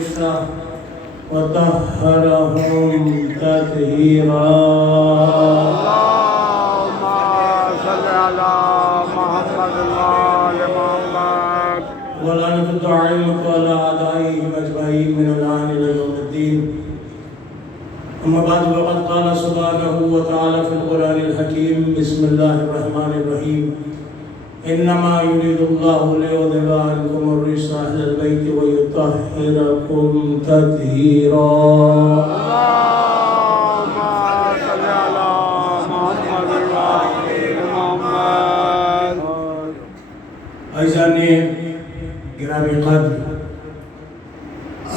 عشرة وطهرهم تطهيرا. اللهم صل على محمد وآل محمد. ولعنة الداعين على أعدائهم أجمعين من الآن إلى يوم الدين. أما بعد فقد قال سبحانه وتعالى في القرآن الحكيم بسم الله الرحمن الرحيم إنما يريد الله ليذهب عنكم الرجس أهل البيت ويطهركم تطهيرا. اللهم صل على محمد وآل محمد. عزیزان گرامی قدر،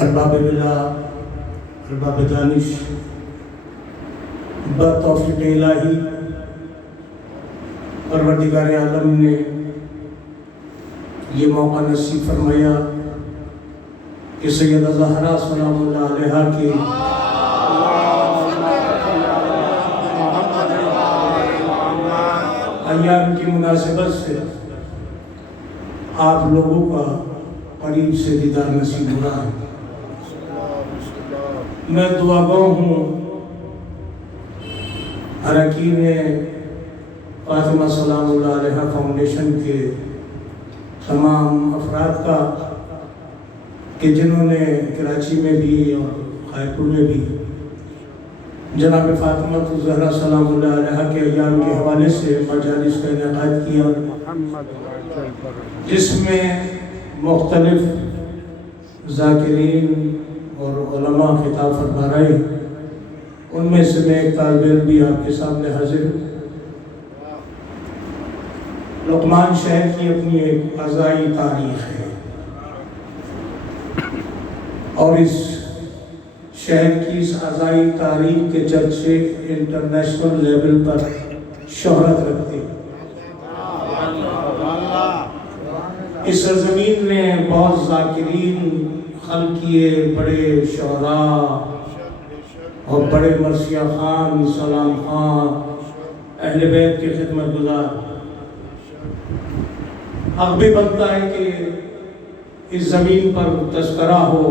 ارباب باللہ، ارباب دانش، بتوفیق الہی پروردگار عالم نے یہ موقع نصیب فرمایا کہ سیدہ زہرا سلام اللہ علیہا کے ایام کی مناسبت سے آپ لوگوں کا قریب سے دیدار نصیب ہو رہا ہے. میں دعا گو ہوں اراکین فاطمہ سلام اللہ علیہ فاؤنڈیشن کے تمام افراد کا کہ جنہوں نے کراچی میں بھی اور خائرپور میں بھی جناب فاطمہ الزہرا سلام اللہ علیہ کے ایام کے حوالے سے مجالس کا انعقاد کیا، جس میں مختلف ذاکرین اور علماء خطاب فرما رہے. ان میں سے میں ایک طالب علم بھی آپ کے سامنے حاضر ہوں. لقمان شہر کی اپنی ایک عزائی تاریخ ہے اور اس شہر کی اس عزائی تاریخ کے چرچے انٹرنیشنل لیول پر شہرت رکھتے ہیں. اس سرزمین نے بہت ذاکرین خلق کیے، بڑے شعراء اور بڑے مرثیہ خان، سلام خان، اہل بیت کے خدمت گزار. حق بھی بنتا ہے کہ اس زمین پر تذکرہ ہو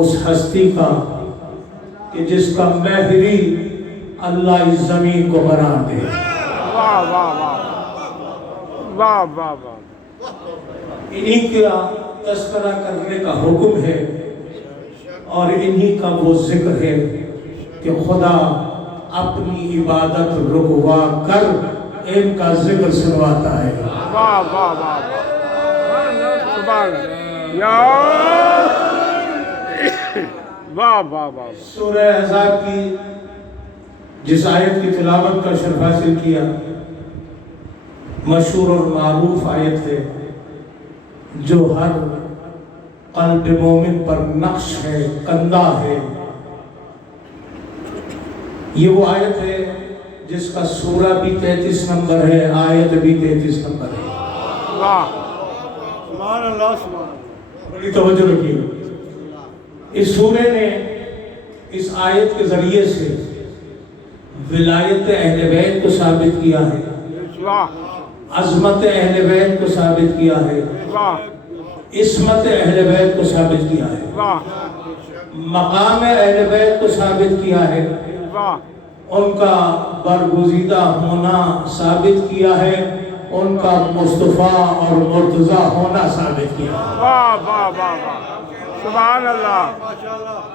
اس ہستی کا کہ جس کا مہری اللہ اس زمین کو بنا دے. واہ واہ واہ واہ واہ واہ. انہی کا تذکرہ کرنے کا حکم ہے اور انہی کا وہ ذکر ہے کہ خدا اپنی عبادت رکوا کر ان کا ذکر سنواتا ہے. واہ واہ واہ سبحان یا واہ واہ واہ. سورہ احزاب کی جس آیت کی تلاوت کا شرف حاصل کیا، مشہور اور معروف آیت ہے جو ہر قلب مومن پر نقش ہے، کندہ ہے. یہ وہ آیت ہے جس کا سورہ بھی 33 نمبر ہے، آیت بھی 33 نمبر ہے. واہ سبحان اللہ سبحان. بڑی توجہ رکھیے. اس سورہ نے اس آیت کے ذریعے سے ولایت اہل بیت کو ثابت کیا ہے، واہ عظمت اہل بیت کو ثابت کیا ہے، واہ عصمت اہل بیت کو ثابت کیا ہے، واہ مقام اہل بیت کو ثابت کیا ہے، واہ ان کا برگزیدہ ہونا ثابت کیا ہے، ان کا مصطفیٰ اور مرتضیٰ ہونا ثابت کیا ہے. واہ واہ واہ واہ سبحان اللہ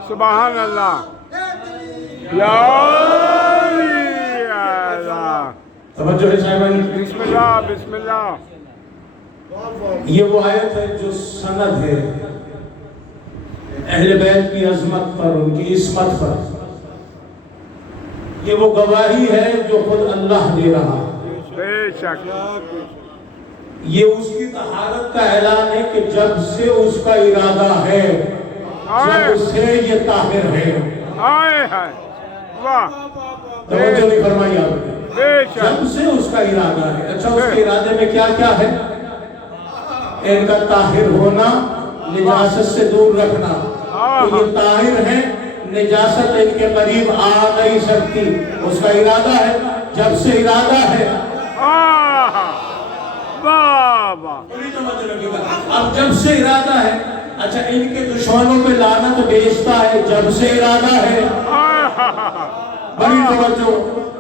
سبحان اللہ یا اللہ. توجہ ہے صاحبان. بسم اللہ بسم اللہ. یہ وہ آیت ہے جو سند ہے اہل بیت کی عظمت پر، ان کی عصمت پر. یہ وہ گواہی ہے جو خود اللہ دے رہا. بے شک یہ اس کی طہارت کا اعلان ہے کہ جب سے اس کا ارادہ ہے، جب سے یہ طاہر ہے. آئے ہے واہ توجہ نہیں فرمائی آپ نے. بے شک جب سے اس کا ارادہ ہے. اچھا، اس کے ارادے میں کیا کیا ہے؟ ان کا طاہر ہونا، نجاست سے دور رکھنا. تو یہ طاہر ہیں، نجاست ان کے قریب آ نہیں سکتی. اس کا ارادہ ہے، جب سے ارادہ ہے. واہ واہ. اب جب سے ارادہ ہے، اچھا ان کے دشمنوں پہ عورت بیچتا ہے جب سے ارادہ ہے، بڑی توجہ،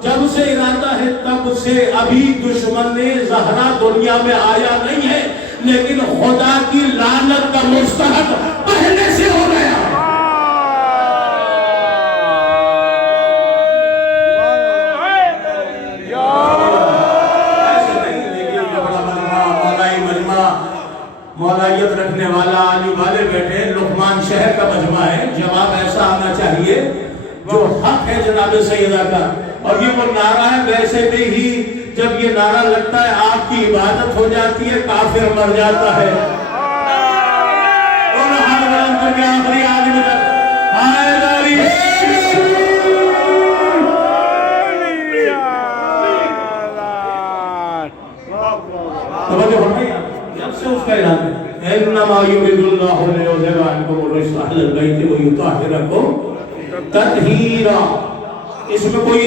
جب سے ارادہ ہے تب سے، ابھی دشمن زہرا دنیا میں آیا نہیں ہے، لیکن خدا کی لعنت کا مستحق پہلے سے ہو گیا۔ مولائیت رکھنے والا علی والے بیٹھے، لقمان شہر کا مجمع ہے، جواب ایسا آنا چاہیے جو حق ہے جناب سیدہ کا، اور یہ وہ نعرہ ہے، ویسے بھی ہی جب یہ نعرہ لگتا ہے آپ کی عبادت ہو جاتی ہے، کافر مر جاتا ہے۔ دونوں ہاتھ بلند کر کے آخری آدمی تک حیدری توجہ فرمائیے، جب سے اس کا اعلان ہے انما یرید اللہ لیذھب عنکم الرجس اہل البیت ویطہرکم تطہیرا، اس میں کوئی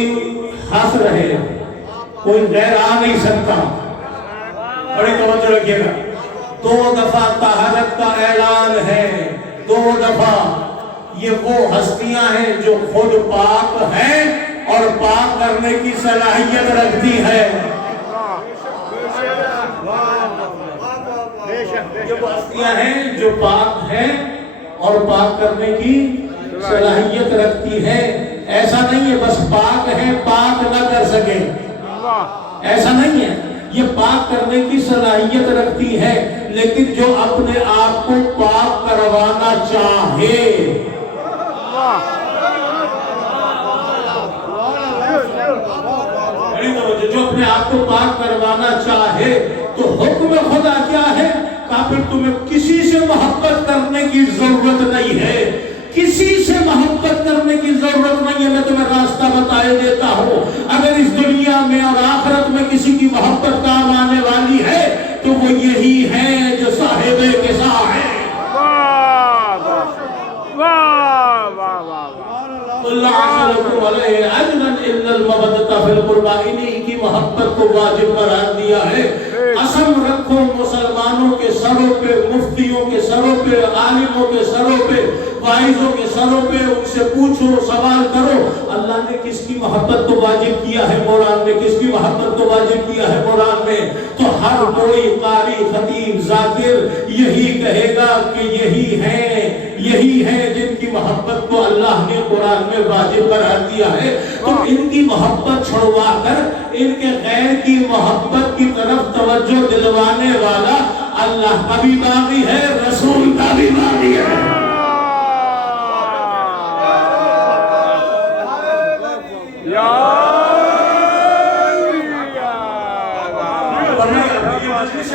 حصر ہے، کوئی غیر آ نہیں سکتا۔ بڑی توجہ رکھیے گا، 2 دفعہ طہارت کا اعلان ہے، 2 دفعہ۔ یہ وہ ہستیاں ہیں جو خود پاک ہیں اور پاک کرنے کی صلاحیت رکھتی ہے۔ یہ وہ ہستیاں ہیں جو پاک ہیں اور پاک کرنے کی صلاحیت رکھتی ہے۔ ایسا نہیں ہے بس پاک ہے پاک نہ کر سکے، ایسا نہیں ہے، یہ پاک کرنے کی صلاحیت رکھتی ہے، لیکن جو اپنے آپ کو پاک کروانا چاہے، جو اپنے آپ کو پاک کروانا چاہے، تو حکم خدا کیا ہے؟ کافر تمہیں کسی سے محبت کرنے کی ضرورت نہیں ہے، کسی سے محبت کرنے کی ضرورت نہیں ہے۔ میں تمہیں راستہ بتائے دیتا ہوں، اگر اس دنیا میں اور آخرت میں کسی کی محبت کام آنے والی ہے تو وہ یہی ہے جو صاحب قصہ ہے۔ انہی کی محبت کو واجب قرار دیا ہے۔ قسم رکھو مسلمانوں کے سروں پہ، مفتیوں کے سروں پہ، عالموں کے سروں پہ، واعظوں کے سروں پہ، ان سے پوچھو، سوال کرو، اللہ نے کس کی محبت کو واجب کیا ہے قرآن میں، کس کی محبت کو واجب کیا ہے قرآن میں؟ تو ہر کوئی قاری، خطیب، ذاکر یہی کہے گا کہ یہی ہے جن کی محبت کو اللہ نے قرآن میں واجب قرار دیا ہے۔ تو ان کی محبت چھڑوا کر ان کے غیر کی محبت کی طرف توجہ دلوانے والا اللہ کا بھی باغی ہے، رسول کا بھی باغی ہے۔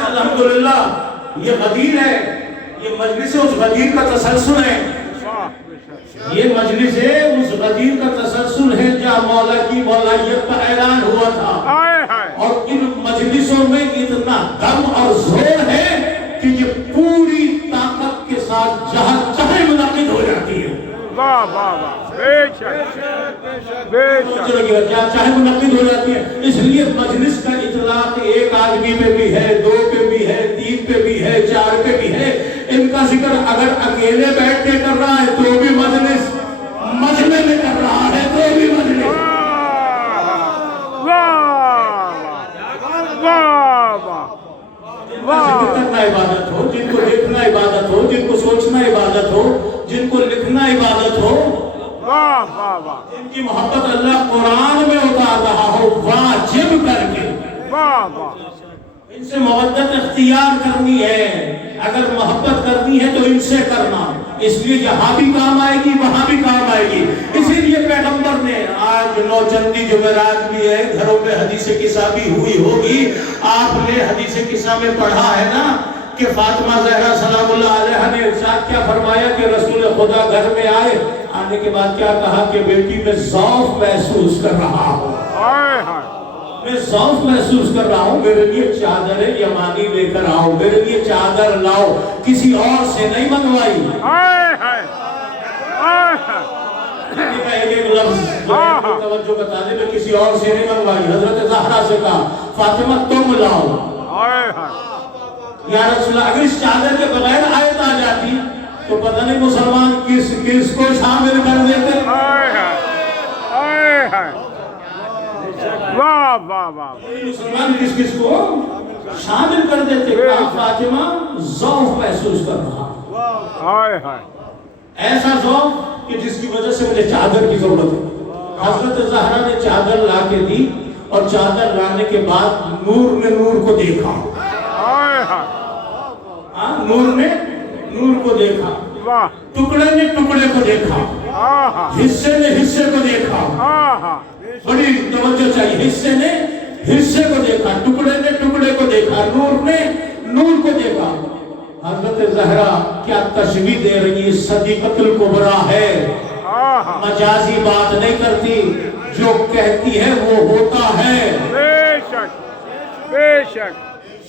الحمدللہ یہ غدیر ہے، یہ مجلس اس غدیر کا تسلسل ہے، یہ مجلس اس غدیر کا تسلسل ہے جہاں مولا کی مولائیت کا اعلان ہوا تھا، اور ان مجلسوں میں اتنا دم اور زور ہے کہ یہ پوری طاقت کے ساتھ جہاں چاہے منعقد ہو جاتی ہے۔ واہ واہ واہ، بے شک بے شک، چاہے منعقد ہو جاتی ہے۔ اس لیے مجلس کا اطلاق ایک آدمی پہ بھی ہے، 2 پہ بھی ہے، 3 پہ بھی ہے، 4 پہ بھی ہے۔ ان کا ذکر اگر اکیلے بیٹھ کے کر رہا ہے تو بھی مجلس، مجمع میں کر رہا ہے تو بھی مجلس۔ ذکر کرنا عبادت ہو، جن کو دیکھنا عبادت ہو، جن کو سوچنا عبادت ہو، جن کو لکھنا عبادت ہو، جن کی محبت اللہ قرآن میں اتار رہا ہو واجب کر کے، ان سے محبت اختیار کرنی ہے۔ اگر محبت کرنی ہے تو ان سے کرنا، اس لیے یہاں بھی کام آئے گی، وہاں بھی کام آئے گی۔ اسی لیے پیغمبر نے آج نوچندی جمعرات بھی ہے، گھروں میں حدیث قصہ بھی ہوئی ہوگی، آپ نے حدیث قصہ میں پڑھا ہے نا کہ فاطمہ زہرا سلام اللہ علیہا نے ارشاد کیا فرمایا کہ رسول خدا گھر میں آئے، آنے کے بعد کیا کہا کہ بیٹی میں ذوق محسوس کر رہا ہوں، میں ذوق محسوس کر رہا ہوں، میرے لیے چادر یمانی لے کر آؤ، میرے لیے چادر لاؤ، کسی اور سے نہیں منگوائی۔ ایک لفظ توجہ بتانے میں کسی اور سے نہیں منگوائی، حضرت زہرا سے کہا فاطمہ تم لاؤ۔ یا رسول اللہ، اگر اس چادر کے بغیر آیت آ جاتی تو پتہ نہیں مسلمان کس کو شامل کر دیتے. واہ واہ واہ. مسلمان کس کو شامل کر دیتے. فاطمہ ذوق محسوس کر رہا. ایسا ذوق کہ جس کی وجہ سے مجھے چادر کی ضرورت ہے. حضرت زہرا نے چادر لا کے دی اور چادر لانے کے بعد نور نے نور کو دیکھا. نور نے نور کو دیکھا. ٹکڑے نے ٹکڑے کو دیکھا. حصے نے حصے کو دیکھا. بڑی توجہ چاہیے. حصے نے حصے کو دیکھا. ٹکڑے نے ٹکڑے کو دیکھا. نور نے نور کو دیکھا. حضرت زہرا کیا تشبیہ دے رہی ہے. صدیقۃ الکبریٰ ہے. مجازی بات نہیں کرتی. جو کہتی ہے وہ ہوتا ہے. بے شک بے شک.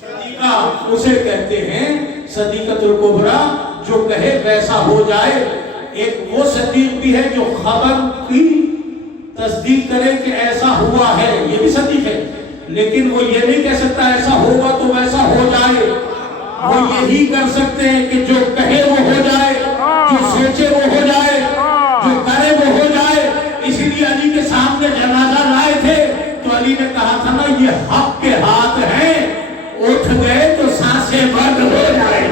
صدیقہ اسے کہتے ہیں. صدیقۃ الکبریٰ جو کہے ویسا ہو جائے. ایک وہ صدیق بھی ہے جو خبر کی تصدیق کرے کہ ایسا ہوا ہے. یہ بھی صدیق ہے. لیکن وہ یہ نہیں کہہ سکتا ایسا ہوگا تو ویسا ہو جائے. وہ یہی کر سکتے ہیں کہ جو کہے وہ ہو جائے. جو سوچے وہ ہو جائے. جو کرے وہ ہو جائے. اسی لیے علی کے سامنے جنازہ لائے تھے تو علی نے کہا تھا نا یہ حق کے ہاتھ ہیں. اٹھ گئے تو سانسیں بند ہو جائے.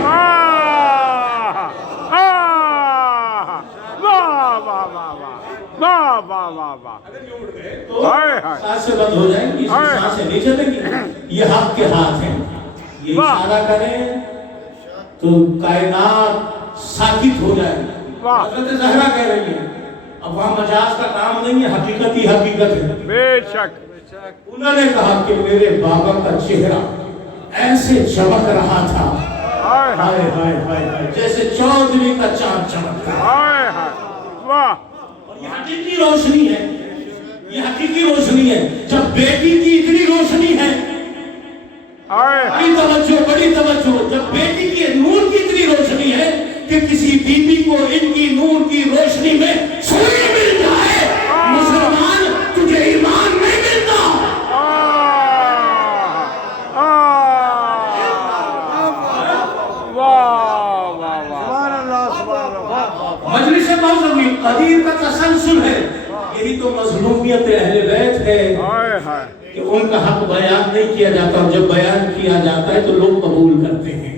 اگر یہ اٹھ گئے تو سانسیں بند ہو جائیں گی. سانسیں نہیں چلیں گی. یہ حق کے ہاتھ ہیں. یہ اشارہ کریں تو کائنات ساکت ہو جائے. حضرت زہرا کہہ رہی ہے. اب وہاں مجاز کا کام نہیں ہے. حقیقت ہی حقیقت ہے. بے شک. انہوں نے کہا کہ میرے بابا کا چہرہ ایسے چمک رہا تھا ہائے ہائے ہائے جیسے چودھری کا چاند چمکتا ہے. اور یہ حقیقی روشنی ہے. یہ حقیقی روشنی ہے. جب بیٹی کی اتنی روشنی ہے. بڑی توجہ بڑی توجہ. جب بیٹی کی نور کی اتنی روشنی ہے کہ کسی بی بی کو ان کی نور کی روشنی میں سوئی مل جائے. مسلمان تجھے ایمان نہیں ملتا. مجلس موضوعی قدیر کا تسلسل ہے. یہی تو مظلومیت اہل بیت ہے کہ ان کا حق بیان نہیں کیا جاتا. اور جب بیان کیا جاتا ہے تو لوگ قبول کرتے ہیں.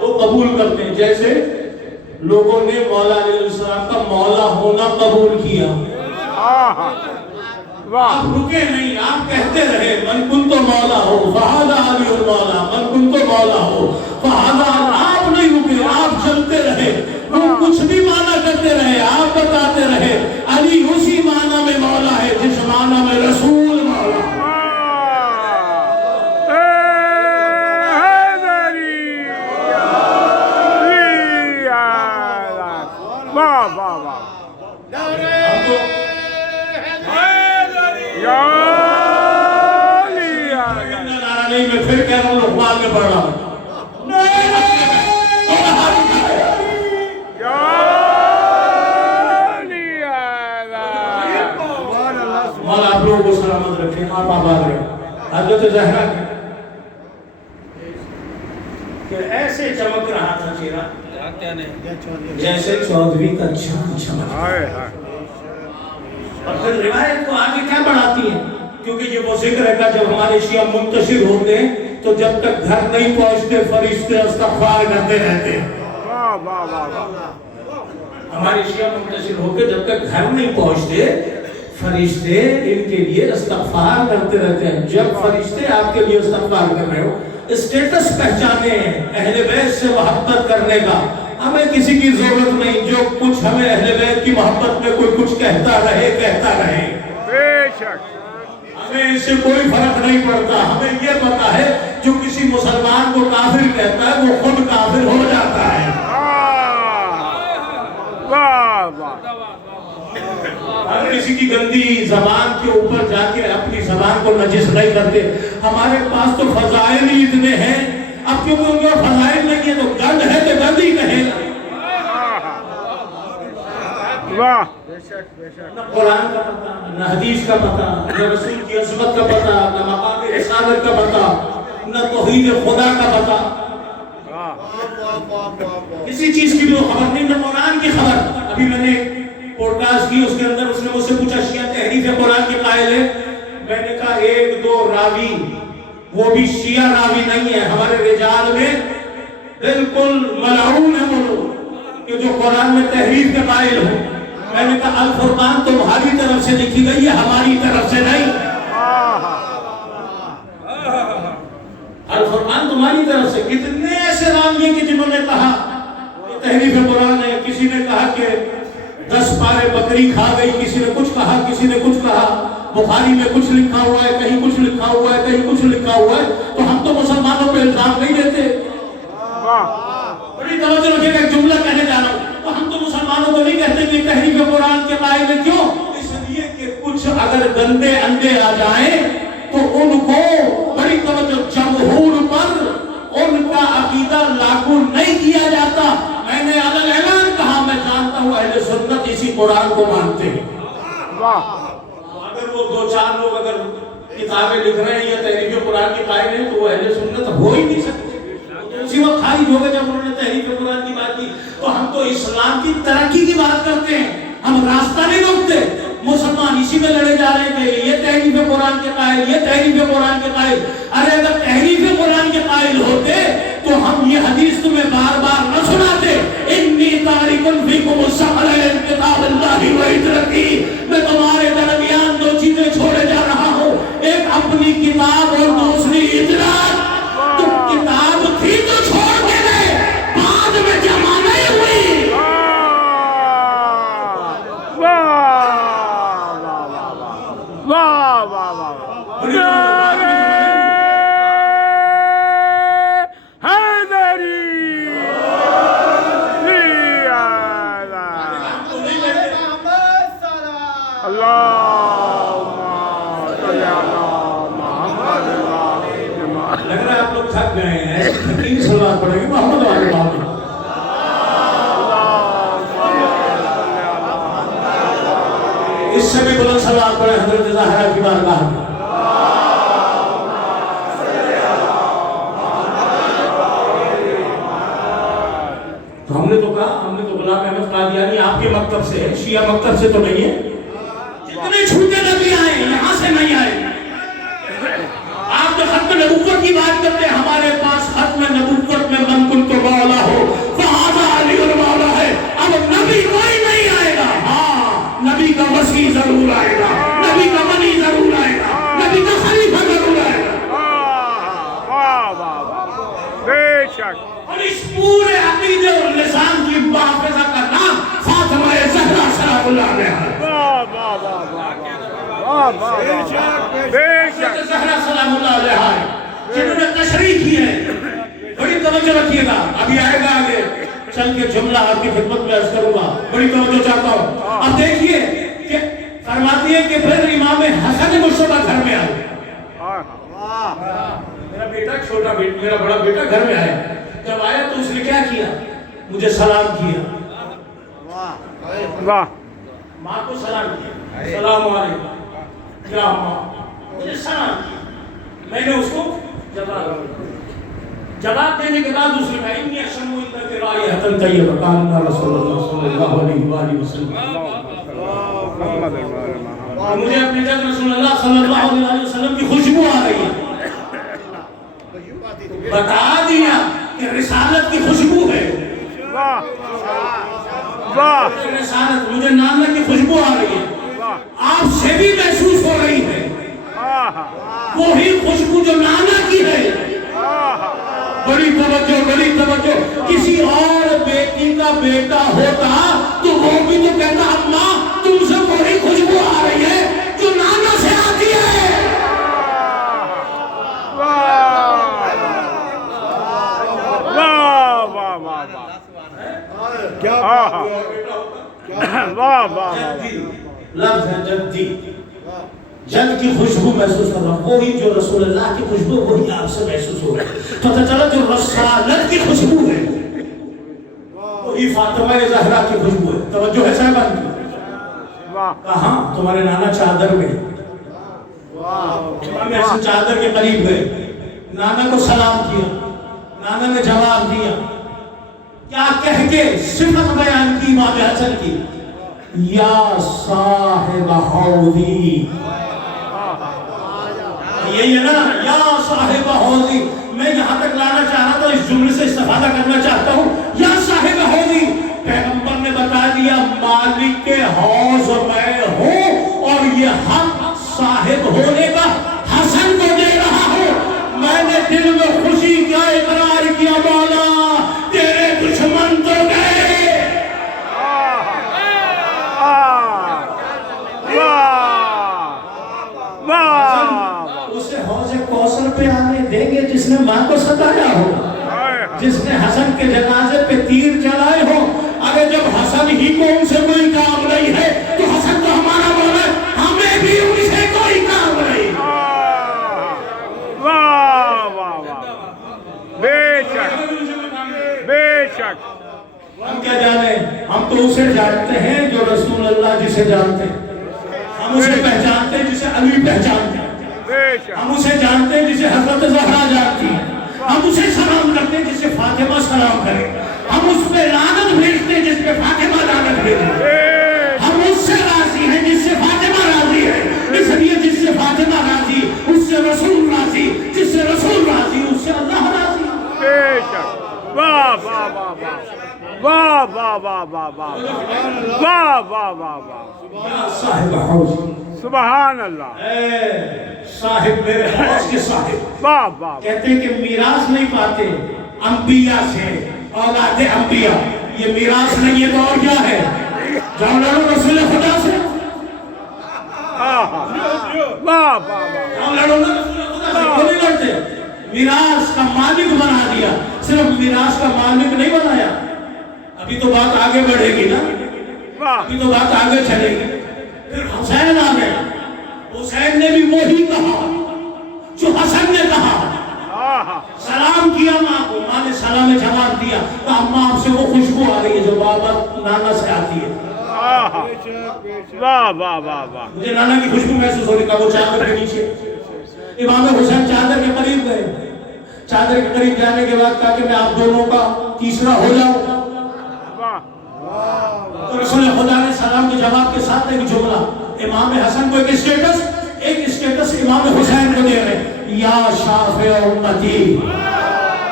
لوگ قبول کرتے ہیں. جیسے لوگوں نے مولا علیہ السلام کا مولا ہونا قبول کیا. آپ رکے نہیں. آپ کہتے رہے من کنتو مولا ہو فہذا علی المولا. من کنتو مولا ہو فہذا. آپ نہیں رکے. آپ چلتے رہے. لوگ کچھ بھی معنی کرتے رہے. آپ بتاتے رہے علی اسی معنی میں مولا ہے جس معنی میں رسول مولا. میں پھر کہہ رہا ہوں لقمان میں پڑھ رہا ہوں. مولا آپ لوگوں کو سلامت رکھیں. آپ آباد رہیں. حضرت زہرا کہ ایسے چمک رہا تھا چہرہ جیسے چودھری کا چاند چمک. اور پھر روایت کو آگے کیا بڑھاتی ہے کیونکہ یہ وہ ذکر ہے کہ جب ہمارے شیعہ منتشر ہوتے ہیں تو جب تک گھر نہیں پہنچتے فرشتے استغفار کرتے رہتے ہیں. ہمارے شیعہ منتشر ہو کے جب تک گھر نہیں پہنچتے فرشتے ان کے لیے استغفار کرتے رہتے ہیں. جب فرشتے آپ کے لیے استغفار کر رہے ہو اسٹیٹس پہچانے ہیں اہل بیت سے محبت کرنے کا. ہمیں کسی کی ضرورت نہیں. جو کچھ ہمیں اہل بیت کی محبت میں کوئی کچھ کہتا رہے. بے شک. ہمیں اس سے کوئی فرق نہیں پڑتا. ہمیں یہ پتا ہے جو کسی مسلمان کو کافر کہتا ہے وہ خود کافر ہو جاتا ہے. ہم کسی کی گندی زبان کے اوپر جا کے اپنی زبان کو نجس نہیں کرتے. ہمارے پاس تو فضائل ہی اتنے ہیں. اب کیونکہ ان کا فضائل نہیں ہے تو گند ہے تو گند ہی کہے. نہ قرآن کا پتہ نہ حدیث کا پتہ نہ رسول کی عظمت کا پتہ نہ مقام رسالت کا پتہ نہ توحید خدا کا پتہ. کسی چیز کی بھی وہ خبر نہیں، نہ قرآن کی خبر. ابھی میں نے پوڈ کاسٹ کی، اس کے اندر اس نے مجھ سے پوچھا شیعہ تحریف قرآن کے قائل ہے؟ میں نے کہا ایک دو راوی، وہ بھی شیعہ راوی نہیں ہے، ہمارے رجال میں بالکل ملعون ہے وہ لوگ کہ جو قرآن میں تحریف کے قائل ہو. میں نے کہا الفرقان تمہاری طرف سے لکھی گئی ہے، ہماری طرف سے نہیں. الفرقان تمہاری طرف سے. کتنے ایسے راوی ہیں کہ جنہوں نے کہا کہ تحریف قرآن ہے. کسی نے کہا کہ 10 پارے بکری کھا گئی، کسی نے کچھ کہا، کسی نے کچھ کہا. بخاری میں کچھ لکھا ہوا ہے، کہیں کچھ لکھا ہوا ہے، کہیں کچھ لکھا ہوا ہے. تو ہم تو مسلمانوں پہ الزام نہیں دیتے. بڑی توجہ رکھیے گا، ایک جملہ کہنے جا رہا ہوں. تو ہم تو مسلمانوں کو نہیں کہتے کہ تحریف قرآن کے قائل ہے. کیوں؟ اس لیے کہ کچھ اگر گندے اندے آ جائیں تو ان کو بڑی توجہ، جمہور پر ان کا عقیدہ لاگو نہیں کیا جاتا. میں نے علی اعلان کہا میں جانتا ہوں اہل سنت اسی قرآن کو مانتے ہیں. اگر وہ 2-4 لوگ اگر کتابیں لکھ رہے ہیں یا تحریف قرآن کے قائل ہیں تو وہ اہل سنت ہو ہی نہیں سکتے. اسی وقت خارج ہو گئے جب انہوں نے تحریف قرآن کی بات کی. تو ہم تو اسلام کی ترقی کی بات کرتے ہیں، ہم راستہ نہیں روکتے. مسلمان اسی میں لڑے جا رہے ہیں کہ یہ تحریف قرآن کے قائل، یہ تحریف قرآن کے قائل. ارے اگر تحریف قرآن کے قائل ہوتے تو ہم یہ حدیث تمہیں بار بار نہ سناتے. انی تارک فیکم الثقلین کتاب اللہ و ہجرتی. میں تمہارے درمیان 2 چیزیں چھوڑے جا رہا ہوں، ایک اپنی کتاب اور دوسری ہجرت. تم کتاب تھی تو چھوڑ کے گئے، بعد میں جمع نہیں ہوئی. واہ واہ واہ لگ رہا ہے آپ لوگ تھک گئے ہیں. ایسی تھکین سلوات پڑے گی محمد والے بات. اس سے بھی بلند سلوات پڑے حضرت زہرا کی بارگاہ میں. تو ہم نے تو کہا، ہم نے تو غلام احمد قادیانی آپ کے مکتب سے ہے، شیعہ مکتب سے تو نہیں ہے. جتنے چھوٹے نبی آئے یہاں سے نہیں آئے. آپ جو ختم نبوت کی بات کرتے ہیں، ہمارے پاس ختم نبوت میں من کنت مولا ہو فہذا علی المولا ہے. اب نبی کوئی نہیں آئے گا. ہاں نبی کا وسیع ضرور آئے گا، نبی کا منی ضرور آئے گا، نبی کا خلیفہ ضرور آئے گا. بے شک. اور اس پورے عقیدے اور لسان کی محافظہ کا نام فاطمہ زہرا سلام اللہ علیہا ہے. زہرا سلام اللہ علیہا ہے، جنہوں نے تشریح کی ہے. بڑی توجہ رکھیے گا، ابھی آئے گا آگے چل کے جملہ آپ کی خدمت میں عرض کروں گا. بڑی توجہ چاہتا ہوں. اب دیکھیے کہ فرماتی ہے کہ پھر امام حسن مشتبہ گھر میں آئے. میرا بیٹا چھوٹا بیٹا، میرا بڑا بیٹا گھر میں آیا. جب آیا تو اس نے کیا کیا؟ مجھے سلام کیا. واہ. ماں کو سلام کیا، السلام علیکم کیا ماں، مجھے سلام کیا. میں نے اس کو جواب دینے کے بعد اس نے کہا انی اشم عندک رائحۃ طیبہ کان رسول اللہ صلی اللہ علیہ وآلہ وسلم. مجھے اپنے جد رسول اللہ صلی اللہ علیہ وآلہ وسلم کی خوشبو آ رہی ہے. بتا دیا کہ رسالت کی خوشبو ہے. رسالت، مجھے نانا کی خوشبو آ رہی ہے، آپ سے بھی محسوس ہو رہی ہے وہی خوشبو جو نانا کی ہے. بڑی توجہ، بڑی توجہ. کسی اور بیٹی کا بیٹا ہوتا تو وہ بھی تو کہتا اماں تم سے وہی خوشبو آ رہی ہے جو نانا سے آتی ہے. لفظ ہے جدی، جد کی خوشبو محسوس کر رہا ہوں، وہی جو رسول اللہ کی خوشبو وہی آپ سے محسوس ہو رہی ہے. پتہ چلا جو رسالت کی خوشبو ہے وہی فاطمہ زہرا کی خوشبو ہے. توجہ ہے صاحبان کی؟ کہاں؟ تمہارے نانا چادر میں. امام حسن چادر کے قریب گئے، نانا کو سلام کیا، نانا نے جواب دیا. کیا کہہ کے صفت بیان کی امام حسن کی، یا صاحب حوضی، یہی ہے نا، یا صاحب حوضی. میں یہاں تک لانا چاہ رہا تھا، اس جملے سے استفادہ کرنا چاہتا ہوں. یا صاحب حوضی، پیغمبر نے بتا دیا مالک کے حوض میں ہوں، اور یہ حق صاحب ہونے کا حسن کو دے رہا ہوں. میں نے دل میں خوشی کا اقرار کیا، مولا تیرے دشمن تو گئے. اسے حوض کوثر پہ آنے دیں گے جس نے ماں کو ستایا ہو، جس نے حسن کے جنازے پہ تیر چلائے ہو. اگر جب حسن ہی کو ان سے کوئی کام نہیں ہے تو حسن تو ہمارا مولا ہے، ہمیں بھی ان سے کوئی کام نہیں. واہ واہ واہ، بے شک بے شک. ہم کیا جانے، ہم تو اسے جانتے ہیں جو رسول اللہ جسے جانتے ہیں. ہم اسے پہچانتے ہیں جسے علی پہچانتے ہیں. ہم اسے جانتے ہیں جسے حضرت زہرا جانتی ہے. ہم اسے سلام کرتے ہیں جسے فاطمہ سلام کرے. ہم اس پہ لعنت بھیجتے ہیں جس پہ فاطمہ لعنت بھیجے. ہم اس سے راضی ہیں جس سے فاطمہ راضی ہے. اس لیے جس سے فاطمہ راضی اس سے رسول راضی، جس سے رسول راضی اس سے اللہ راضی. بے شک. واہ واہ واہ واہ واہ واہ واہ واہ واہ واہ واہ واہ. یا صاحب حوض، سبحان اللہ. اے صاحب میرے حوض کے صاحب. واہ واہ. کہتے ہیں کہ میراث نہیں پاتے انبیاء سے، اولاد انبیاء. یہ میراث نہیں ہے تو اور کیا ہے؟ جاؤ لڑو رسول خدا سے. واہ واہ واہ. جاؤ لڑو نا رسول خدا سے. کیوں نہیں لڑتے؟ میراث کا مالک بنا دیا. صرف میراث کا مالک نہیں بنایا. ابھی تو بات آگے بڑھے گی نا، ابھی تو بات آگے چلے گی. پھر حسین آ گئے. حسین نے بھی وہی کہا جو حسن نے کہا. سلام کیا ماں کو، ماں نے سلام جواب دیا. تو اماں آپ سے وہ خوشبو آ رہی ہے جو بابا نانا سے آتی ہے. واہ واہ واہ واہ. مجھے نانا کی خوشبو محسوس ہو رہی تھا. وہ چادر کے نیچے امام حسین چادر کے قریب گئے. چادر کے قریب جانے کے بعد کہا کہ میں آپ دونوں کا تیسرا ہو جاؤں. تو رسول خدا نے سلام کے جواب کے ساتھ ایک جملہ امام حسن کو ایک اسٹیٹس امام حسین کو دے رہے، یا شافع امتی.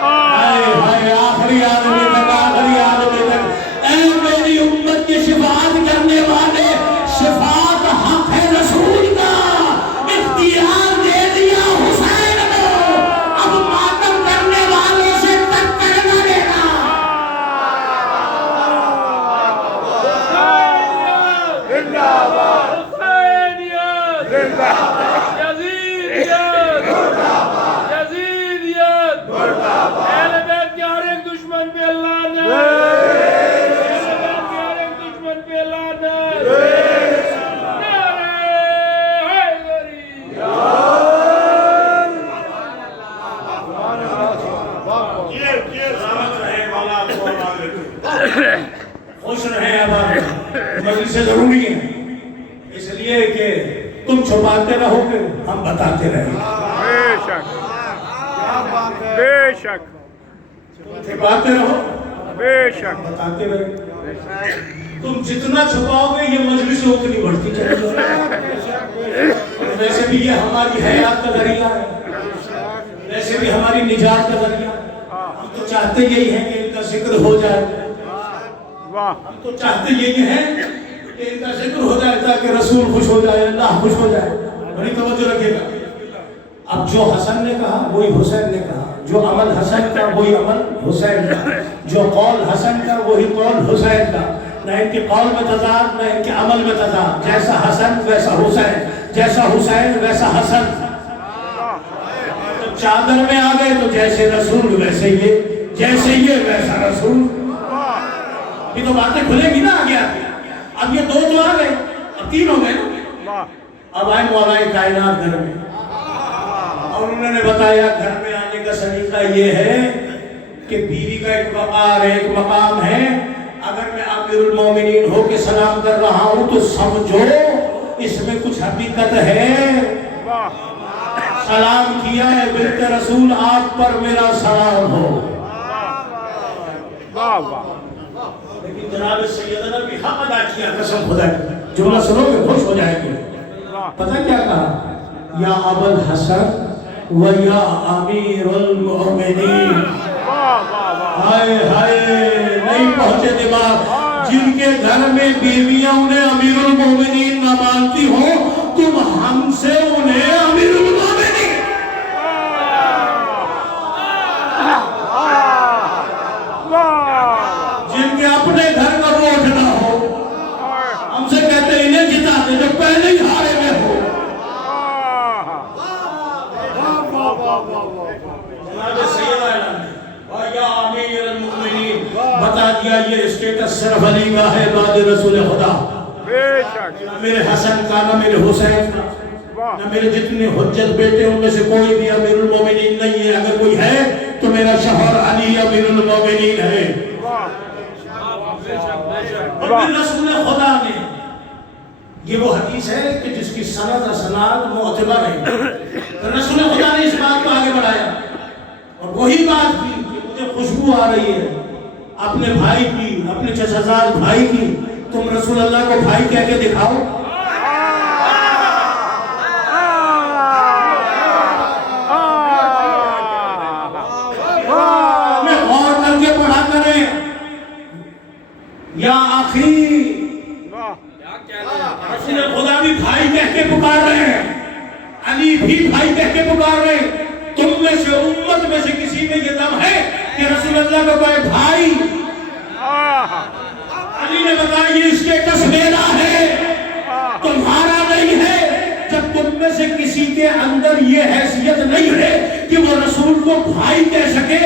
آخری آدمی تک، آخری آدمی تک، اے میری امت کی شفاعت کرنے والے، شفاعت حق ہے رسول کا. اختیار دے دیا حسین کو، اب ماتم کرنے والوں سے ٹکر نہ لینا. خوش رہیں آباد. مجلسیں ضروری ہیں اس لیے کہ تم چھپاتے رہو گے ہم بتاتے رہیں گے. بے شک بے شک. چھپاتے رہو بے شک. بتاتے رہیں گے. تم جتنا چھپاؤ گے یہ مجلس اتنی بڑھتی چلی جائے. ویسے بھی یہ ہماری حیات کا ذریعہ ہے، ویسے بھی ہماری نجات کا ذریعہ ہے. ہم تو چاہتے یہی ہیں کہ ان کا ذکر ہو جائے. ہم تو چاہتے یہی ہیں کہ ان کا ذکر ہو جائے تاکہ رسول خوش ہو جائے، اللہ خوش ہو جائے. بڑی توجہ رکھیے گا. اب جو حسن نے کہا وہی حسین نے کہا، جو عمل حسن کا وہی عمل حسین کا، جو قول حسن کا وہی قول حسین کا. نہ ان کے قول میں تضاد نہ ان کے عمل میں تضاد. جیسا حسن ویسا حسین، جیسا حسین ویسا حسن. جب چادر میں آ گئے تو جیسے رسول ویسے یہ، جیسے یہ ویسا رسول. یہ تو باتیں کھلیں گی نا آگے آگے. اب یہ دو تو آ گئے، اب تین ہو گئے نا. اب آئے مولا کائنات گھر میں اور انہوں نے بتایا گھر میں آنے کا سلیقہ یہ ہے کہ بیوی کا ایک وقار ہے، ایک مقام ہے. اگر میں امیر المومنین ہو کے سلام کر رہا ہوں تو سمجھو اس میں کچھ حقیقت ہے. سلام کیا ہے بنت رسول، آپ پر میرا سلام ہو. واہ واہ لیکن جناب سیدنا بھی حق ادا کیا قسم خدا کی جملہ سنو گے خوش ہو جائیں گے پتہ کیا کہا یا ابو الحسن و یا امیر المؤمنین ہائے ہائے نہیں پہنچے دماغ جن کے گھر میں بیویاں انہیں امیر المؤمنین نہ مانتی ہوں تم ہم سے انہیں امیر المؤمنین جن کے اپنے گھر کا ووٹ نہ ہو ہم سے کہتے ہیں انہیں جتاتے جو پہلے ہی ہارے میں ہو یا امیر المؤمنین بتا دیا یہ اسٹیٹس صرف علی کا ہے بعد رسول خدا نہ میرے حسن کا نہ میرے حسین کا نہ میرے جتنے حجت بیٹے ان میں سے کوئی بھی امیر المؤمنین نہیں ہے اگر کوئی ہے تو میرا شوہر علی امیر المؤمنین ہے اور پھر رسول خدا نے یہ وہ حدیث ہے کہ جس کی سند اسناد معتبر ہے رسول خدا نے اس بات کو آگے بڑھایا اور وہی بات کی کہ مجھے خوشبو آ رہی ہے اپنے بھائی کی اپنے چچازاد بھائی کی تم رسول اللہ کو بھائی کہہ کے دکھاؤ میں غور کر کے پڑھا کریں یا آخری رسول خدا بھی بھائی کہہ کے پکار رہے ہیں علی بھی بھائی کہہ کے پکار رہے ہیں تم میں سے امت میں سے کسی میں یہ دم ہے کہ رسول اللہ کو کہے بھائی علی نے بتایا یہ اسٹیٹس میرا ہے تمہارا نہیں ہے جب تم میں سے کسی کے اندر یہ حیثیت نہیں ہے کہ وہ رسول کو بھائی کہہ سکے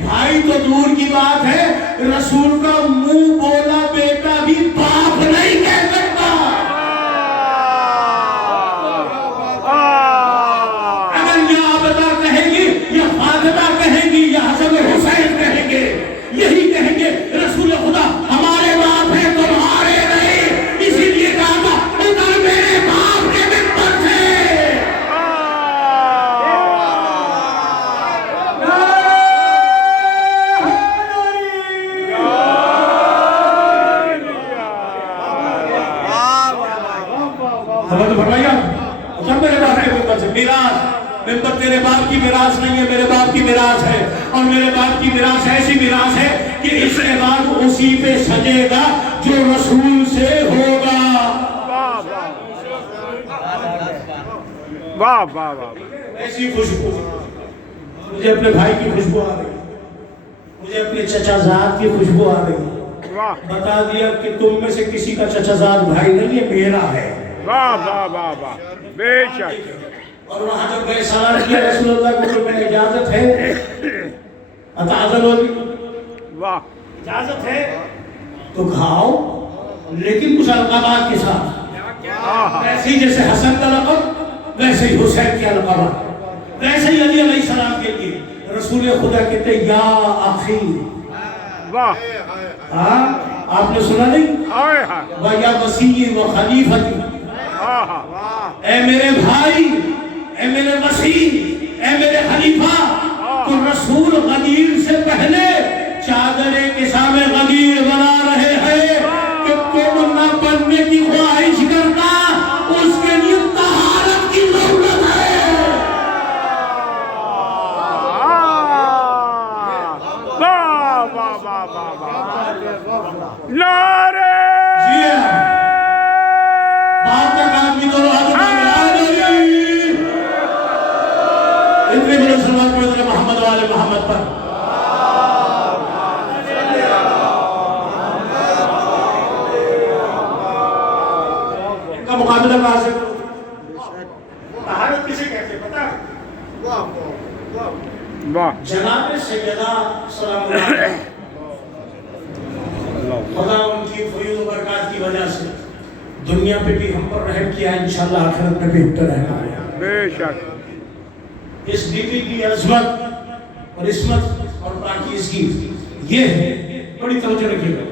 بھائی تو دور کی بات ہے رسول کا منہ بولا بیٹا بھی باپ نہیں کہہ سکتا اگر یہ آبدہ کہیں گی یا فاطمہ کہیں گی یا حسن حسین کہیں گے یہی کہیں گے رسول خدا ہمارے باپ ہیں تمہارے نہیں اسی لیے کہا تھا ادھر میرے باپ کے ممبر سے سمجھ فرمائیے اچھا میرے باپ کے ممبر سے میراث ممبر تیرے باپ کی میراث نہیں ہے میرے باپ کی میراث ہے اور میرے باپ کی میراث ایسی میراث ہے کہ اس کے بعد اسی پہ سجے گا جو رسول سے ہوگا واہ واہ واہ ایسی خوشبو مجھے اپنے بھائی کی خوشبو آ رہی مجھے اپنے چچا زاد کی خوشبو آ رہی بتا دیا کہ تم میں سے کسی کا چچا زاد بھائی نہیں ہے میرا ہے واہ واہ واہ واہ بے شک اور وہاں جب میں سلام کیا رسول اللہ کو میں اجازت ہے اتعاذن ہوگی واہ اجازت ہے تو کھاؤ لیکن کچھ القابات کے ساتھ ویسے ہی جیسے حسن کا لقب ویسے ہی حسین کا لقب ویسے ہی علی علیہ السلام کے لیے رسول خدا کہتے یا اخی واہ آپ نے سنا نہیں و یا وسیع و خلیفتی اے میرے بھائی اے میرے وسیع اے میرے خلیفہ تو رسول غدیر سے پہلے چادر کسام غدیر بنا رہے ہیں کہ تم نہ بننے کی خواہش کرنا اس کے لیے طہارت کی ضرورت ہے واہ واہ واہ واہ نعرے بات کا کام بھی دونوں ہاتھوں میں اتنے بڑے سلمان کو اتنے محمد والے محمد پر ان کا مقابلہ کہاں سے طہارت کسے کہتے ہیں پتہ واہ جناب سیدہ سلام اللہ خدا ان کی فیض و برکات کی وجہ سے دنیا پہ بھی ہم پر رحم کیا انشاءاللہ آخرت میں بھی بہتر رہنا ہے بے شک اس بیوی کی عظمت اور عصمت اور پاکیزگی یہ ہے بڑی توجہ رکھیے گا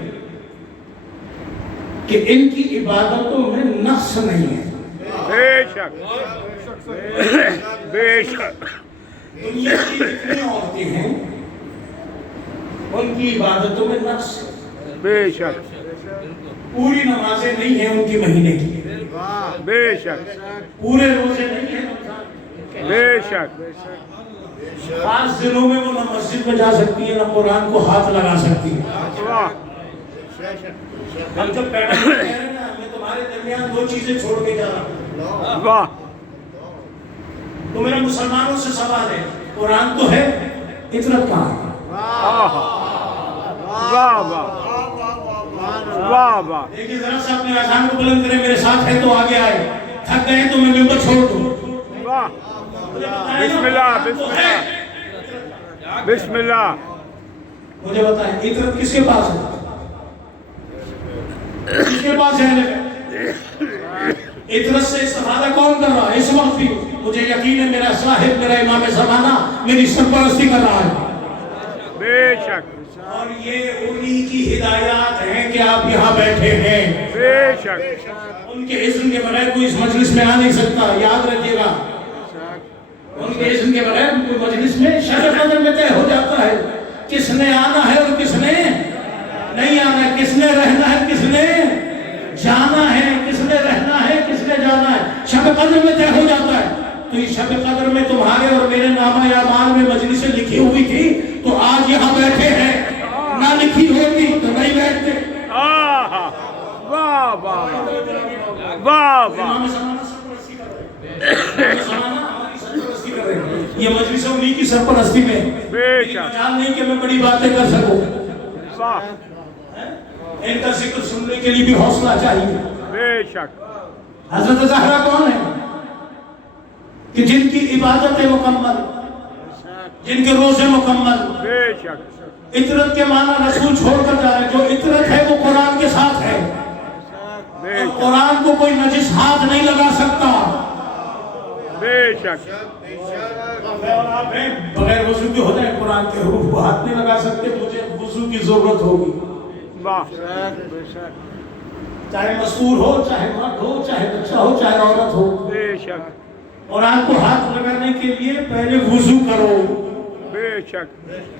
کہ ان کی عبادتوں میں نقص نہیں ہے بے شک بے شک دنیا کی جتنی عورتیں ہیں ان کی عبادتوں میں نقص ہے. بے شک پوری نمازیں نہیں ہیں ان کی مہینے کی, بے شک پورے روزے نہیں ہیں رمضان کے. بے شک خاص دنوں میں وہ نہ مسجد میں جا سکتی ہے نہ قرآن کو ہاتھ لگا سکتی ہے. واہ ہم جب پیدا کہہ رہے ہیں نا, میں تمہارے درمیان دو چیزیں چھوڑ کے جا رہا ہوں. واہ تو میرا مسلمانوں سے سوال ہے, قرآن تو ہے, اطرت کہاں ہے؟ واہ واہ واہ واہ. دیکھیے ذرا سا اپنے اذان کو بلند کریں, میرے ساتھ ہے تو آگے آئے, تھک گئے تو میں ممبر چھوڑ دوں. واہ بسم اللہ بسم اللہ بسم اللہ. مجھے بتائیں اطرت کس کے پاس ہے؟ کس کے پاس ہے؟ اطرت سے استفادہ کون کر رہا ہے اس وقت بھی؟ مجھے یقین ہے میرا صاحب, میرا امام زمانہ میری سرپرستی کر رہا ہے. بے شک اور یہ انہی کی ہدایات ہیں کہ آپ یہاں بیٹھے ہیں. بے شک ان کے اذن کے بغیر کوئی اس مجلس میں آ نہیں سکتا, یاد رکھیے گا. ان کے اذن کے بغیر کوئی مجلس میں شب قدر میں طے ہو جاتا ہے کس نے آنا ہے اور کس نے نہیں آنا ہے, کس نے رہنا ہے کس نے جانا ہے, کس نے رہنا ہے کس نے جانا ہے. شب قدر میں طے ہو جاتا ہے. تو اس شب قدر میں تمہارے اور میرے نامہ اعمال میں مجلسیں لکھی ہوئی تھی, تو آج یہاں بیٹھے ہیں. نہ لکھی ہوگی تو نہیں بیٹھتے. واہ واہ واہ واہ واہ. امام زمانہ سرپرستی کر رہے ہیں. امام زمانہ ہماری سرپرستی کر رہے ہیں. یہ مجلس انہی کی سرپرستی میں. بے شک خیال نہیں کہ میں بڑی باتیں کر سکوں. واہ ان کا ذکر سننے کے لیے بھی حوصلہ چاہیے. بے شک حضرت زہرا کون ہے کہ جن کی عبادت مکمل, جن کے روزے مکمل. بے شک اطرت کے معنی رسول چھوڑ کر جا رہے ہیں. جو اطرت ہے وہ قرآن کے ساتھ ہے. بے اور شک قرآن کو کوئی نجس ہاتھ نہیں لگا سکتا. بے شک بغیر وضو کے ہو جائے قرآن کے حروف کو ہاتھ نہیں لگا سکتے. مجھے وضو کی ضرورت ہوگی. واہ چاہے مستور ہو, چاہے مرد ہو, چاہے بچہ ہو, چاہے عورت ہو. بے شک قرآن کو ہاتھ لگانے کے لیے پہلے وضو کرو, بے شک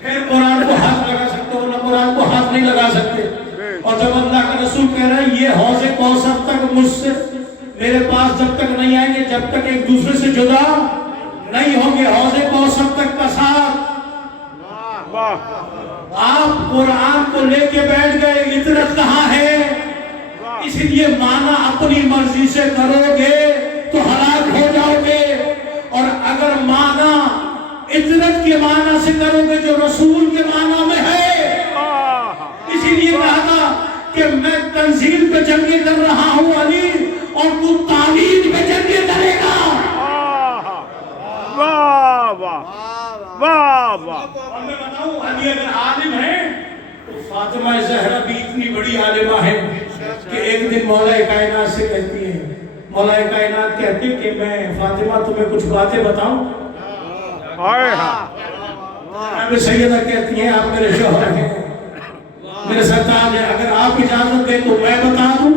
پھر قرآن کو ہاتھ لگا سکتے ہو. نہ قرآن کو ہاتھ نہیں لگا سکتے. اور جب اللہ کا رسول کہہ رہا ہے یہ حوض کوثر تک مجھ سے میرے پاس جب تک نہیں آئیں گے جب تک ایک دوسرے سے جدا نہیں ہوں گے, حوض کوثر تک کا ساتھ. واہ آپ قرآن کو لے کے بیٹھ گئے, اطرت کہاں ہے؟ اس لیے معنی اپنی مرضی سے کرو گے تو ہلاک ہو جاؤ گے, اور اگر معنی اطرت کے معنی سے کرو گے جو رسول کے معنی میں ہے. اسی لیے کہا تھا کہ میں تنزیل پہ جنگیں کر رہا ہوں علی, اور تو تعلیم پہ جنگیں کرے گا. واہ واہ واہ واہ. اور میں بتاؤں علی اگر عالم ہے تو فاطمہ زہرا بھی اتنی بڑی عالمہ ہے کہ ایک دن مولا کائنات سے کہتی ہے, مولا کائنات کہتی ہے کہ میں فاطمہ تمہیں کچھ باتیں بتاؤں. میں سیدہ کہتی ہیں آپ میرے شوہر ہیں, میرے سرتاج ہیں, اگر آپ اجازت دیں تو میں بتا دوں.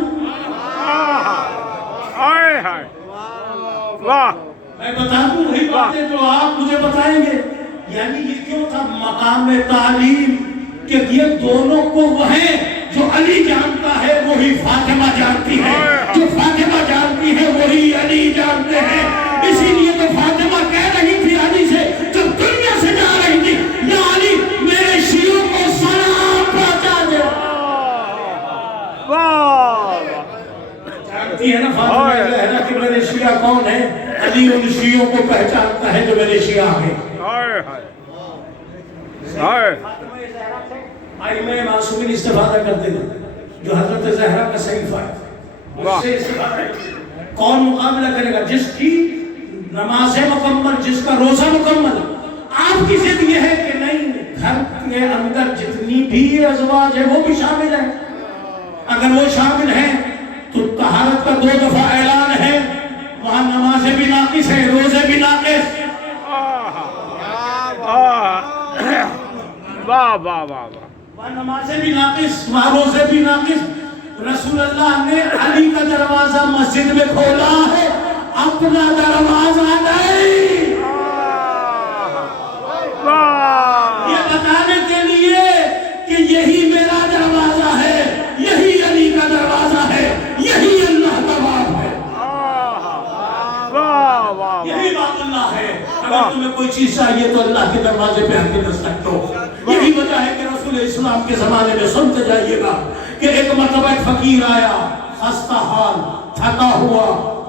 واہ میں بتا دوں وہی باتیں جو آپ مجھے بتائیں گے. یعنی یہ کیوں تھا مقام تعلیم کہ یہ دونوں کو وہ ہیں جو علی جانتا ہے وہی فاطمہ جانتی ہے, جو فاطمہ جانتی ہے وہی علی جانتے ہیں. اسی لیے تو فاطمہ کہہ رہی تھی علی سے جب دنیا سے جا رہی تھی, یا علی میرے شیعوں کو سلام پہنچا دے. جانتی ہے نا فاطمہ زہرا کہ میرے شیعہ کون ہیں, علی ان شیعوں کو پہچانتا ہے جو میرے شیعہ ہیں. آئمہ معصومین استفادہ کرتے تھے جو حضرت زہرا کا صحیفہ ہے اس سے استفادہ کرتے. کون مقابلہ کرے گا؟ جس کی نماز مکمل, جس کا روزہ مکمل. آپ کی ضد یہ ہے کہ نہیں, گھر کے اندر جتنی بھی ازواج ہیں وہ بھی شامل ہیں. اگر وہ شامل ہیں تو طہارت کا 2 دفعہ اعلان ہے, وہاں نمازیں بھی ناقص ہیں, روزے بھی ناقص. واہ واہ واہ وہاں نمازیں بھی ناقص, وہاں روزے بھی ناقص. رسول اللہ نے علی کا دروازہ مسجد میں کھولا ہے, اپنا دروازہ نہیں. یہ بتانے کے لیے تمہیں کوئی چیز چاہیے تو اللہ کے دروازے پہ آ کے دستک دو. یہی وجہ ہے کہ رسول اسلام کے زمانے میں سنتے جائیے گا کہ ایک مرتبہ ایک فقیر آیا، خستہ حال، تھکا ہوا،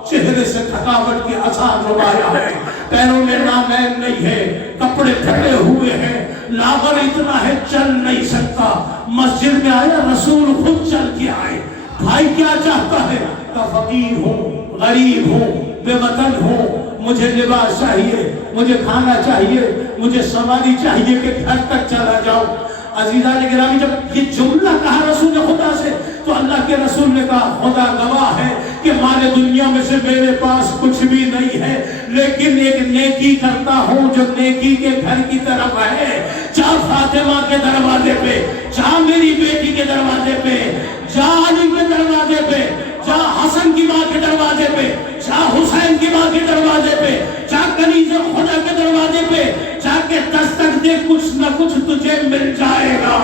چہرے سے تھکاوٹ کی آثار نمایاں ہے، پیروں میں نامین نہیں ہے، کپڑے پھٹے ہوئے ہیں، لاغر اتنا ہے چل نہیں سکتا. مسجد میں آیا، رسول خود چل کے آئے. بھائی کیا چاہتا ہے؟ کہ فقیر ہوں، غریب ہوں، بے وطن ہوں، مجھے لباس چاہیے، مجھے کھانا چاہیے، مجھے سواری چاہیے کہ گھر تک چلا جاؤں. عزیزان گرامی، جب یہ جملہ کہا رسول خدا سے تو اللہ کے رسول نے کہا خدا گواہ ہے کہ مال دنیا میں سے میرے پاس کچھ بھی نہیں ہے، لیکن ایک نیکی کرتا ہوں جو نیکی کے گھر کی طرف ہے. جا فاطمہ کے دروازے پہ، جا میری بیٹی کے دروازے پہ، جا علی کے دروازے پہ، جا حسن کی ماں کے دروازے پہ، جا حسین کی ماں کے دروازے پہ، جا کنیز خدا کے دروازے پہ جا کے دستک دے. کچھ نہ کچھ تجھے مل جائے گا،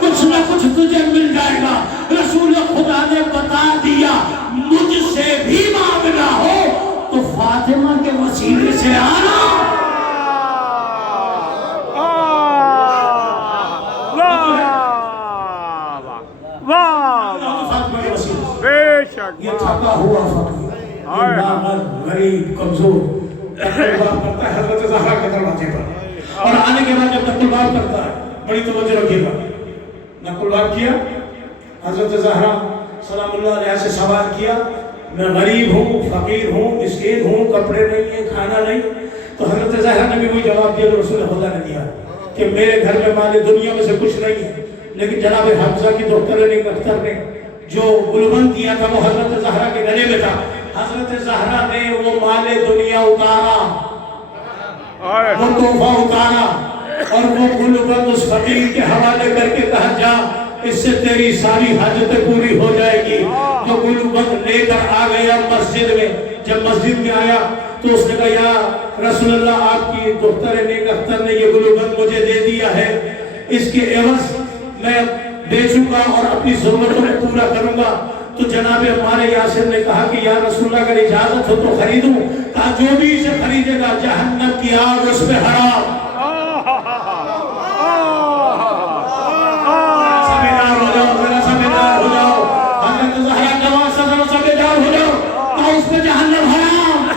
کچھ نہ کچھ تجھے مل جائے گا. رسول خدا نے بتا دیا مجھ سے بھی مانگنا ہو تو فاطمہ کے وسیلے سے آنا. یہ تھکا ہوا فقیر، غریب، کمزور، تقلبات کرتا ہے حضرت زہرا کے دروازے پر. اور آنے کے بعد جب تقلبات کرتا ہے، بڑی توجہ رکھیے گا، تقلبات کیا، حضرت زہرا سلام اللہ علیہ سے سوال کیا، میں غریب ہوں، فقیر ہوں، مسکین ہوں، کپڑے نہیں ہیں، کھانا نہیں. تو حضرت زہرا نے بھی وہی جواب دیا جو رسول خدا نے دیا کہ میرے گھر میں مال دنیا میں سے کچھ نہیں ہے، لیکن جناب حمزہ کی دختر علی اختر نے جو گلبند کیا تھا وہ حضرت زہرا کے گلے میں تھا. حضرت زہرا نے وہ مال دنیا اتارا، وہ تحفہ اتارا اور وہ گلبند اس فقیر کے حوالے کر کے کہا جا اس سے تیری ساری حاجتیں پوری ہو جائے گی. جو گلبند لے کر آ گیا مسجد میں. جب مسجد میں آیا تو اس نے کہا یا رسول اللہ آپ کی دختر نیک اختر نے یہ گلبند مجھے دے دیا ہے، اس کے عوض میں بیچوں گا اور اپنی ضرورتوں میں پورا کروں گا. تو جناب ہمارے یاسر نے کہا کہ یا رسول اللہ اگر اجازت ہو تو خریدوں. کہا جو بھی اسے خریدے گا جہنم کی آگ اس پہ حرام. سمجھدار ہو جاؤ، ذرا سمجھدار ہو جاؤ. حضرت زہرا جوان ذرا سمجھدار ہو جاؤ. کہا اس پہ جہنم حرام.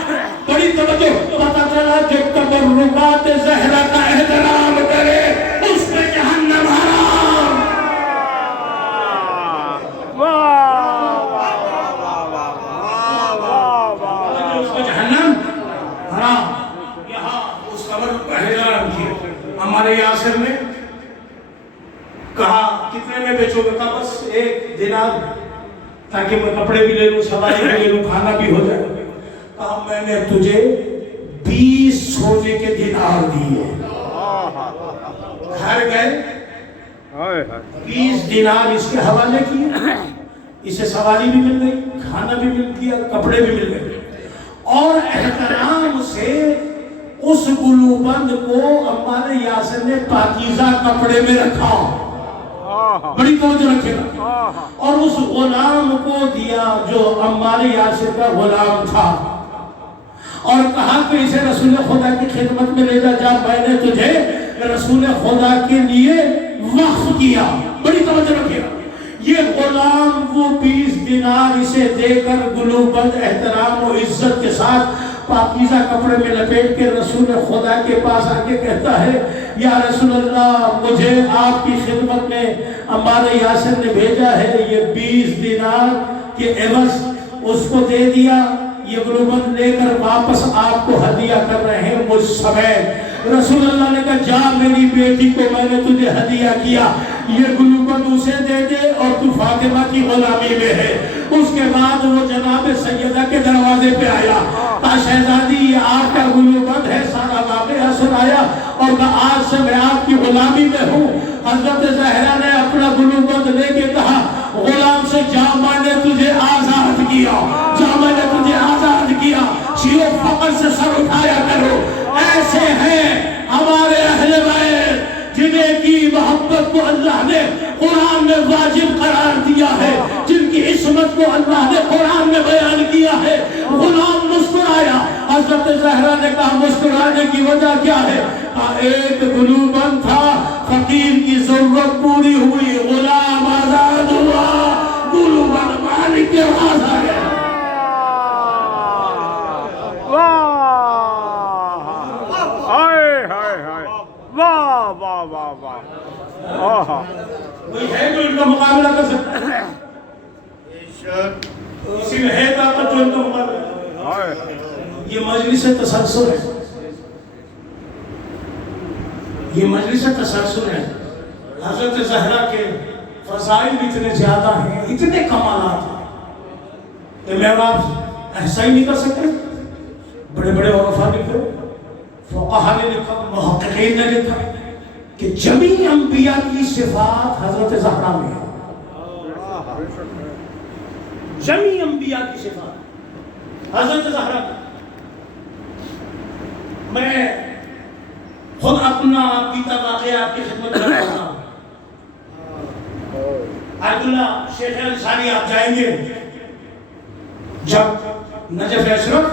بڑی توجہ. پتہ چلا جو تبرکات زہرا کا احترام کرے اس پہ جہنم حرام. ہمارے یاسر نے کہا کتنے میں بیچو گے؟ کہا بس 1 دینار تاکہ میں کپڑے بھی لے لوں، سواری بھی لے لوں، کھانا بھی ہو جائے. کہا میں نے تجھے 20 سونے کے دینار دیے. گھر گئے 20 دینار اس کے حوالے کیے، اسے سواری بھی مل گئی، کھانا بھی مل گیا، کپڑے بھی مل گئے. اور احترام سے اس گلوبند کو ہمارے یاسر نے پاکیزہ کپڑے میں رکھا. بڑی توجہ رکھے گا. اور اس غلام کو دیا جو ہمارے یاسر کا غلام تھا اور کہا کہ اسے رسول خدا کی خدمت میں لے جا. میں نے تجھے رسول خدا کے لیے وقف کیا. بڑی توجہ رکھے گا. یہ غلام وہ 20 دینار اسے دے کر گلوبند احترام و عزت کے ساتھ پاکیزہ کپڑے میں لپیٹ کے رسول خدا کے پاس آ کے کہتا ہے یا رسول اللہ مجھے آپ کی خدمت میں ہمارے یاسر نے بھیجا ہے، یہ 20 دینار کے عوض اس کو دے دیا. یہ گلوبند لے کر واپس آپ کو ہدیہ کر رہے ہیں مجھ سمیت. رسول اللہ نے کہا جا میری بیٹی کو میں نے تجھے ہدیہ کیا، یہ گلوبند اسے دے دے اور تو فاطمہ کی غلامی میں ہے. اس کے بعد وہ جناب سیدہ کے دروازے پہ آیا. کہا شہزادی یہ آپ کا گلوبند ہے، سارا واقعہ سنایا اور کہا آج سے میں آپ کی غلامی میں ہوں. حضرت زہرا نے اپنا گلوبند لے کے کہا غلام سے جا میں نے تجھے آزاد کیا، جا میں نے تجھے آزاد کیا. شیو فقر سے سر اٹھایا کرو. ایسے ہیں ہمارے اہل بیت جنہیں کی محبت کو اللہ نے قرآن میں واجب قرار دیا ہے، جن کی عصمت کو اللہ نے قرآن میں بیان کیا ہے. غلام مسکرایا حضرت زہرا نے کہا مسکرانے کی وجہ کیا ہے؟ ایک گلوبند تھا، فقیر کی ضرورت پوری ہوئی، غلام آزاد ہوا، گلوبند مالک کے پاس آ گیا۔ واہ واہ واہ واہ، کوئی ہے جو ان کا مقابلہ کر سکتا ہے؟ اسی میں ہے طاقت جو ان کا مقابلہ۔ یہ مجلس تسلسل ہے، یہ مجلس تسلسل ہے۔ حضرت زہرا کے فضائل اتنے زیادہ ہیں، اتنے کمالات ہیں کہ میں آپ ایسا ہی نہیں کر سکتے۔ بڑے بڑے عرفاء نے لکھا، فقہاء نے لکھا، محققین نے لکھا کہ جمیع انبیاء کی صفات حضرت زہرا میں ہے۔ جمیع انبیاء کی صفات حضرت زہرا میں۔ میں خود اپنا بیتا واقعہ آپ کی خدمت میں رہا ہوں۔ عبداللہ شیخ انصاری آپ جائیں گے، جب نجف اشرف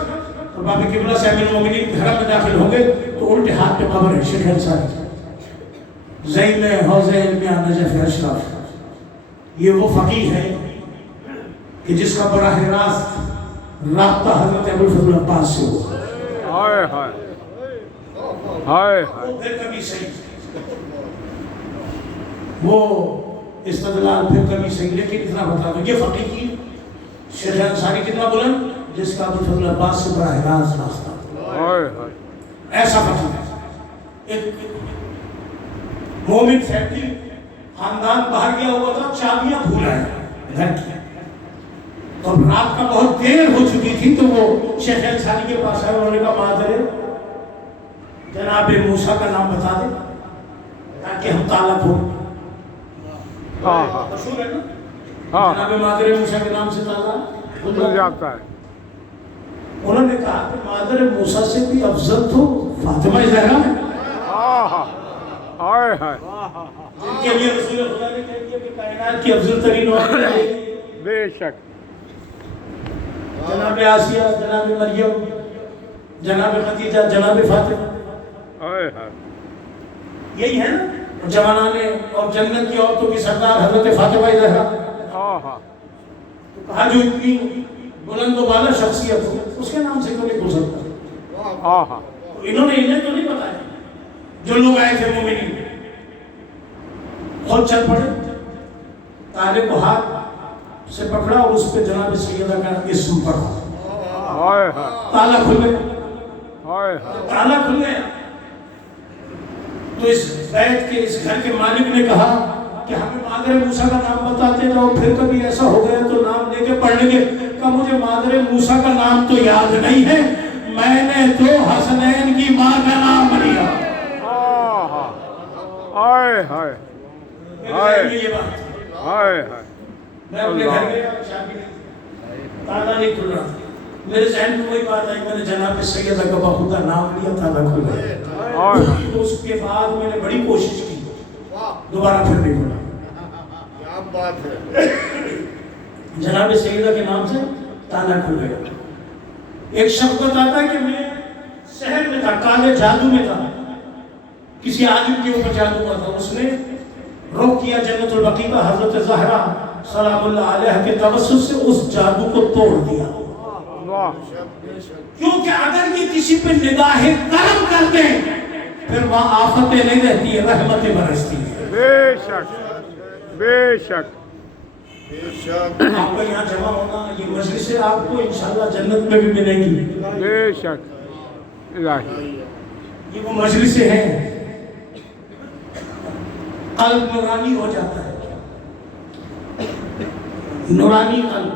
اور باب قبلہ سے امیر المومنین کے حرم میں داخل ہوں گے تو الٹے ہاتھ پہ قبر ہے شیخ انصاری، زین حوض علمیہ نجف اشرف۔ یہ وہ فقیہ ہے کہ جس کا براہ راست رابطہ حضرت ابوالفضل عباس سے ہوا۔ ہائے ہائے ہائے، وہ پھر کبھی صحیح، وہ استدلال پھر کبھی صحیح، لیکن اتنا بتا دو یہ فقیہ کی شیخ انصاری کتنا بلند، جس کا ابوالفضل عباس سے براہ راست راستہ، ایسا فقیہ ہے۔ ایک مومن فیملی خاندان باہر گیا ہوا تھا، چابیاں بھول آئے گھر کی، تو رات کا بہت دیر ہو چکی تھی، تو وہ شیخ انصاری کے پاس آئے، انہوں نے کہا مادر جناب موسیٰ کا نام بتا دیں تاکہ ہم تالا کھولیں۔ مشہور ہے نا جناب مادر موسیٰ کے نام سے تالا کھل جاتا ہے۔ انہوں نے کہا کہ مادر موسیٰ سے بھی افضل تو فاطمہ زہرا ہے۔ ہائے ہائے، ان کے لیے رسول خدا نے کہہ دیا کہ کائنات کی افضل ترین عورت ہے۔ بے شک، جناب آسیہ، جناب مریم، جناب خدیجہ، جناب فاطمہ، یہی ہے نا جوانان اور جنت کی عورتوں کی سردار حضرت فاطمہ زہرا۔ تو کہا جو اتنی بلند و بالا شخصیت ہو اس کے نام سے کیوں نہیں کھل سکتا؟ انہوں نے انہیں تو نہیں بتایا، جو لوگ آئے تھے مومنین خود چل پڑے، تالے کو ہاتھ سے پکڑا اور اس پہ جناب سیدہ کا اسم پڑھا، تالا کھل گیا، تالا کھل گیا۔ تو اس بیت کے اس گھر کے مالک نے کہا کہ ہمیں مادر موسیٰ کا نام بتاتے جاؤ، پھر کبھی ایسا ہو گیا تو نام لے کے پڑھ لیں گے۔ کہا مجھے مادر موسیٰ کا نام تو یاد نہیں ہے، میں نے تو حسنین کی ماں کا نام لیا۔ ہائے ہائے ہائے ہائے، میں اپنے گھر گیا، تالا نہیں کھل رہا، میرے ذہن میں وہی بات آئی، میں نے جناب سیدہ کا بخدا نام لیا، تالا کھل گیا۔ اس کے بعد میں نے بڑی کوشش کی، دوبارہ پھر نہیں کھلا۔ جناب سیدہ کے نام سے تالا کھل گیا۔ ایک شخص بتاتا ہے کہ میں شہر میں تھا، کالے جادو میں تھا، کسی عالم کے اوپر جادو ہوا تھا، اس نے رخ کیا جنت البقیع کا، حضرت زہرا سلام اللہ علیہ کے توسط سے اس جادو کو توڑ دیا۔ کیونکہ اگر یہ کسی پہ نگاہ کرم کرتے ہیں پھر وہاں آفتیں نہیں رہتی ہیں، رحمتیں برستی ہیں۔ بے شک بے شک، آپ کو یہاں جمع ہونا، یہ مجلس سے آپ کو انشاءاللہ جنت میں بھی ملے گی۔ بے شک الہی، یہ وہ مجلسیں ہیں، قلب نورانی ہو جاتا ہے، نورانی قلب،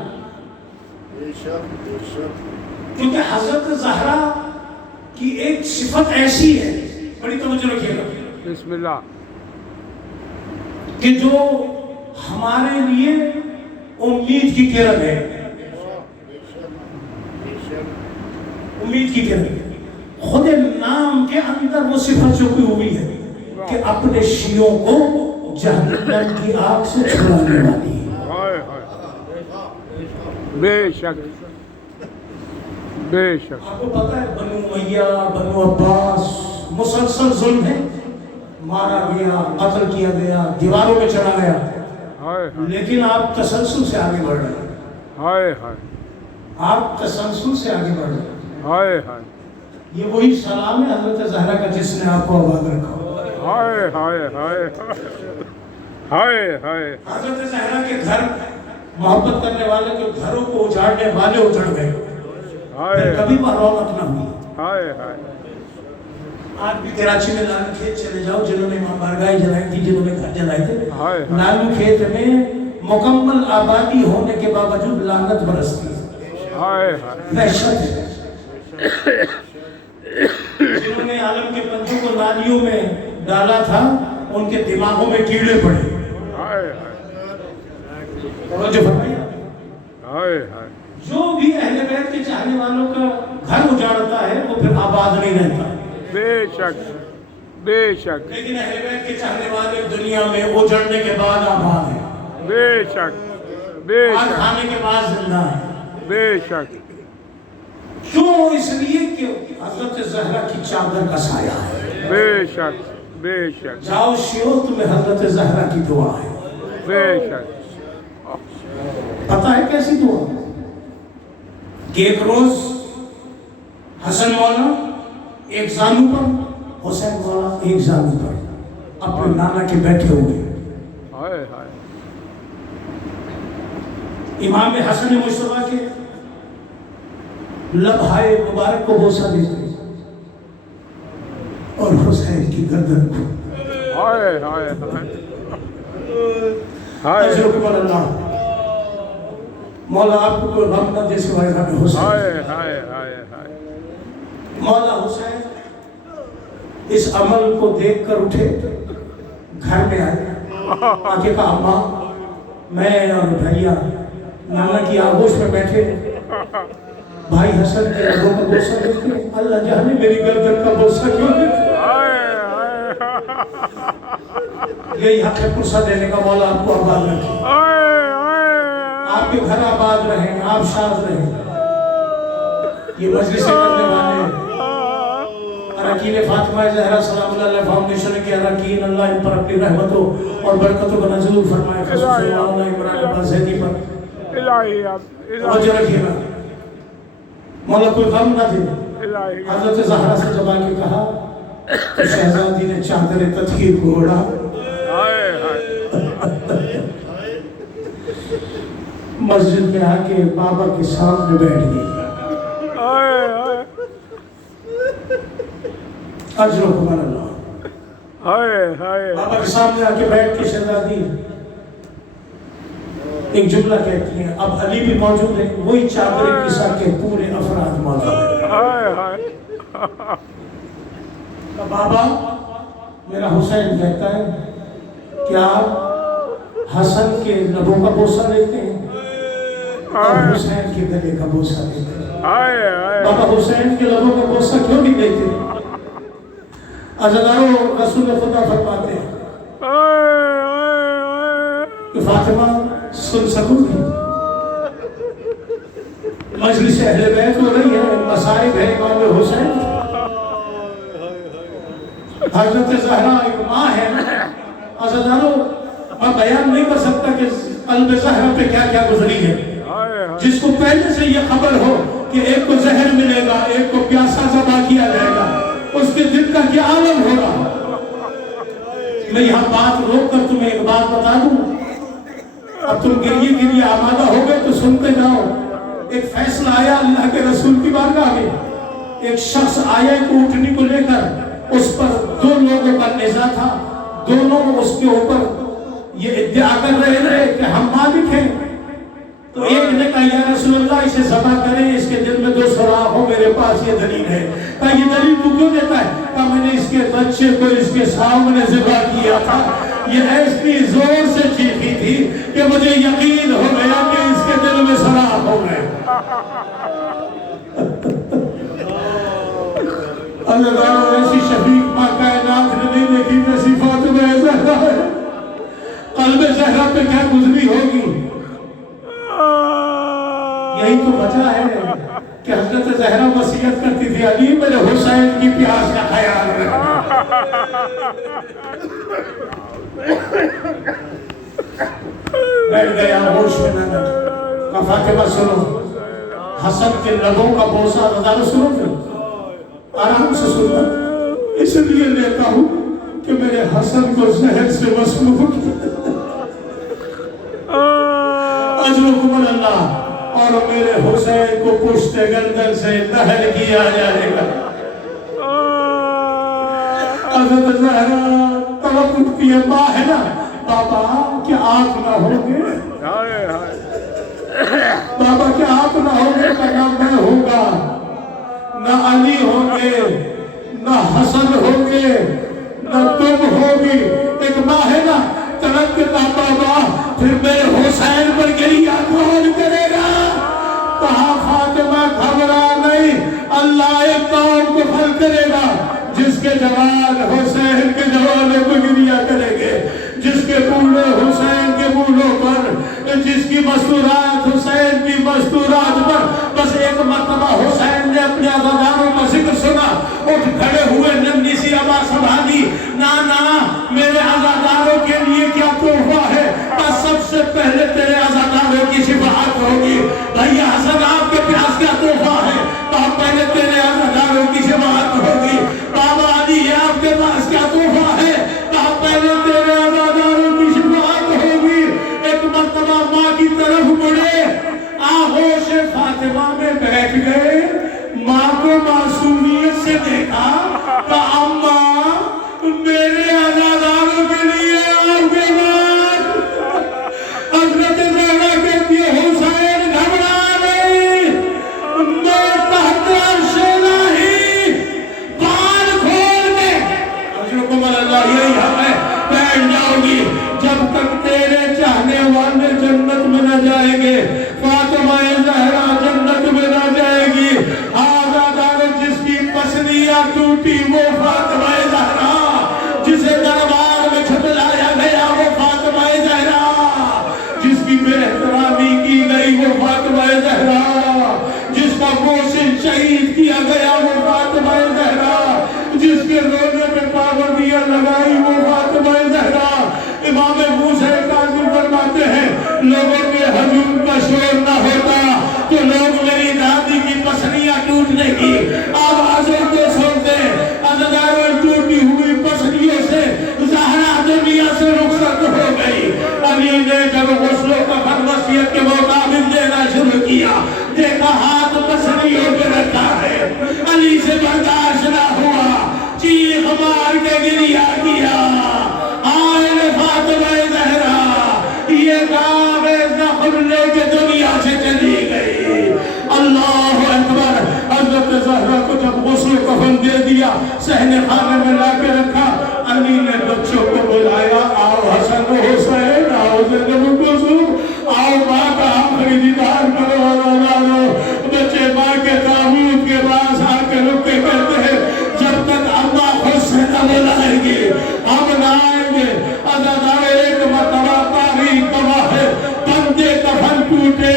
کیونکہ حضرت زہرا کی ایک صفت ایسی ہے، بڑی توجہ رکھیے گا، بسم اللہ، کہ جو ہمارے لیے امید کی کرن ہے، امید کی کرن ہے۔ خود نام کے اندر وہ صفت چھپی ہوئی ہے کہ اپنے شیعوں کو جہنم کی آگ سے چھڑانے والی ہے۔ بے شک بے شک آپ کو پتا ہے بنو امیہ بنو عباس مسلسل ظلم ہے، مارا گیا، قتل کیا گیا، دیواروں میں چڑھا گیا، ہائے لیکن آپ تسلسل سے آگے بڑھ رہے ہیں، ہائے ہائے آپ تسلسل سے آگے بڑھ رہے ہیں۔ ہائے ہائے یہ وہی سلام ہے حضرت زہرا کا جس نے آپ کو آباد رکھا۔ ہائے ہائے ہائے ہائے ہائے حضرت زہرا کے گھر محبت کرنے والے کے گھروں کو اجاڑنے والے اجڑ گئے، پھر کبھی وہ رونق نہ ہوئی۔ ہائے ہائے آج بھی کراچی میں لالو کھیت چلے جاؤ، جنہوں نے بارگاہیں جلائی تھی، جنہوں نے گھر جلائے تھے، لالو کھیت میں مکمل آبادی ہونے کے باوجود لعنت برستی ہے، وحشت ہے۔ جنہوں نے عالم کے پنجوں کو نالیوں میں ڈالا تھا، ان کے دماغوں میں کیڑے پڑے۔ توجہ فرمائیے، جو بھی اہل بیت کے چاہنے والوں کا گھر اجاڑتا ہے وہ پھر آباد نہیں رہتا۔ بے شک بے شک لیکن اہل بیت کے چاہنے والے دنیا میں اجڑنے کے بعد آباد ہیں، بے شک بے آج شک کھانے کے بعد زندہ ہیں۔ بے شک کیوں؟ اس لیے کہ حضرت زہرا کی چادر کا سایہ ہے۔ بے شک بے شک جاؤ شیعو، تمہیں حضرت زہرا کی دعا ہے۔ بے شک پتہ ہے کیسی دعا؟ کہ ایک روز حسن مولا ایک زانو پر، حسین مولا ایک زانو پر اپنے نانا کے بیٹھے ہوئے، ہائے ہائے امام حسن مصطفیٰ کے لبہائے مبارک کو بوسہ دیتے اور حسین کی گردن کو ہائے ہائے ہائے اجرکم اللہ، مولا آپ کو کوئی غم نہ دے سوائے غم حسین۔ ہائے ہائے ہائے ہائے مولا حسین اس عمل کو دیکھ کر اٹھے، گھر میں آئے، آ کے کہا ماں میں اور بھیا نانا کی آغوش میں بیٹھے، بھائی حسن کے لبوں کا بوسہ دیتے ہیں، اللہ جانے میری گردن کا بوسہ کیوں دیتے ہیں؟ یہی حق ہے پرسہ دینے کا، مولا آپ کو آباد رکھے، آپ کے گھر آباد رہیں، آپ شاد رہیں۔ یہ مجلس کرنے والے اراکین فاطمہ زہرا سلام اللہ علیہ فاؤنڈیشن کے اراکین، اللہ ان پر اپنی رحمتوں اور برکتوں کا نزول فرمائے، خصوصاً مولانا عمران عباس زیدی پر توجہ رکھیے گا، مولا کوئی غم نہ دے۔ حضرت زہرا سے جب آ کے کہا تو شہزادی نے چادر تطہیر کو اڑا، مسجد میں آ کے بابا کے سامنے بیٹھ گئی۔ اجرکم اللہ، بابا کے سامنے آ کے بیٹھ کے شہزادی ایک جملہ کہتی ہیں، اب علی بھی موجود ہے، وہی چادر کسا کے پورے افراد موجود ہیں۔ بابا میرا حسین کہتا ہے کہ آپ حسن کے لبوں کا بوسہ لیتے ہیں اور حسین کے گلے کا بوسہ لیتے ہیں، بابا حسین کے لبوں کا بوسہ کیوں نہیں لیتے؟ عزیزانو، رسول خدا فرماتے ہیں کہ فاطمہ سن سکوں گی، مجلس اہل بیت ہو رہی ہے، مصائب ہے امام حسین، حضرت زہرا ایک ماں ہے۔ عزیزانو، میں بیان نہیں کر سکتا کہ قلب زہرا پہ کیا کیا گزری ہے، جس کو پہلے سے یہ خبر ہو کہ ایک کو زہر ملے گا، ایک کو پیاسا ذبح کیا جائے گا، اس کے دل کا کیا عالم ہوگا۔ میں یہاں بات روک کر تمہیں ایک بات بتا دوں، اب تم گریے کے لیے آمادہ ہو گئے تو سنتے جاؤ۔ ایک فیصلہ آیا اللہ کے رسول کی بارگاہ میں، ایک شخص آیا ایک اونٹنی کو لے کر، اس پر دو لوگوں کا نزاع تھا، دونوں اس کے اوپر یہ ادعا کر رہے تھے کہ ہم مالک ہیں۔ تو ایک نے کہا یا رسول اللہ اسے ذبح کریں، اس کے دل میں 2 سوراخ ہو، میرے پاس یہ دلیل ہے۔ کہا یہ دلیل تو کیوں دیتا ہے؟ کہا میں نے اس کے بچے کو اس کے سامنے ذبح کیا تھا، یہ ایسی زور سے چیخی تھی کہ مجھے یقین ہو گیا کہ اس کے دل میں سوراخ ہو گئے۔ اللہ تعالیٰ ایسی شفیق ماں کائنات نے نہیں دیکھی جیسی فاطمہ زہرا ہے۔ قلب زہرا پہ کیا گزری ہوگی، یہی تو وجہ ہے کہ حضرت زہرا وصیت کرتی تھی علی میرے حسین کی پیاس کا خیال رکھنا. بیٹھ گیا ہوش میں نہ کہا فاطمہ سنو حسن کے لبوں کا بوسہ نظارہ سنو پھر آرام سے سننا اس لیے لیتا ہوں کہ میرے حسن کو زہر سے مسلوب اجرکم اللہ اور میرے حسین کو پشت گردن سے نہل کیا جائے گا. حضرت زہرا طلب اٹھتی ہے ماں ہے نا بابا کیا آپ نہ ہوگے بابا کیا آپ نہ ہوگے کا نام میں ہوگا نہ علی ہوگے نہ حسن ہوگے نہ تم ہوگی. ایک ماں ہے نا طلب کے بابا پھر میرے حسین پر گریہ کون کرے گا. کہا فاطمہ گھبرا نہیں اللہ ایک قوم کو حل کرے گا جس کے جوان حسین کے جوانوں کو گریہ کریں گے جس کے بولے حسین کے بولوں پر جس کی مستورات حسین کی مستورات پر. بس ایک مرتبہ حسین نے اپنے عزاداروں کا ذکر سنا اٹھ کھڑے ہوئے ننی سی آواز سنبھالی نانا میرے عزاداروں کے لیے کیا تحفہ ہے. بس سب سے پہلے تیرے عزاداروں کی شفاعت ہوگی. بھیا حسن آپ کے پیاس کیا تحفہ ہے تو پہلے تیرے عزاداروں کی شفاعت ہوگی. بابا علی آپ کے پاس کیا تحفہ ہے تو پہلے تیرے عزاداروں کی شفاعت ہوگی. ایک مرتبہ ماں کی طرف مڑے آغوش فاطمہ میں بیٹھ گئے. ماں کو معصومیت سے دیکھا کہ اماں میرے عزاداروں کے لیے آپ کے بعد. حضرت زہرا کہتی ہے حسین گھبرا نہیں میں تحت عرش الہی بال کھول کے حضرکم اللہ یہی حق ہے بیٹھ جاؤ گی جب تک تیرے چاہنے والے جنت میں نہ جائیں گے. فاطمہ زہرا جنت میں نہ جائے گی. عزادار جس کی پسلیاں ٹوٹی وہ فاطمہ زہرا جسے دربار میں چھپلایا گیا وہ فاطمہ زہرا جس کی بے احترامی کی گئی وہ فاطمہ زہرا جس کا گوشن شہید کیا گیا وہ فاطمہ زہرا جس کے رونے پہ پابندیاں لگائی وہ فاطمہ زہرا. امام موسیٰ کاظم فرماتے ہیں لوگوں کے ہجوم کا شور نہ ہوتا تو لوگ میری دادی کی پسلیاں ٹوٹنے کی آوازوں کو سنتے. عزاداروں ٹوٹی ہوئی پسلیوں سے زہرا دنیا سے رخصت ہو گئی. علی نے جب غسل و کفن وصیت کے مطابق دینا شروع کیا دیکھا ہاتھ پسلیوں پہ رکھا ہے. علی سے برداشت نہ ہوا چیخ مار کے گریہ کیا آئے فاطمہ زہرا یہ داغ زخم لے کے دنیا سے چلی گئی. اللہ اکبر. حضرت زہرا کو جب غسل و کفن دے دیا صحن خانے میں لا کے رکھا. علی نے بچوں کو بلایا آؤ حسن و حسین آؤ زینب کلثوم آؤ ماں کا آخری دیدار کرو. بچے ماں کے تابوت کے پاس آ کے رک کے کہتے ہیں جب تک اللہ خود سے نہ بلائیں گے ہم نہ آئیں گے. عزادار ایک مرتبہ تاریخ گواہ ہے بندے کفن ٹوٹے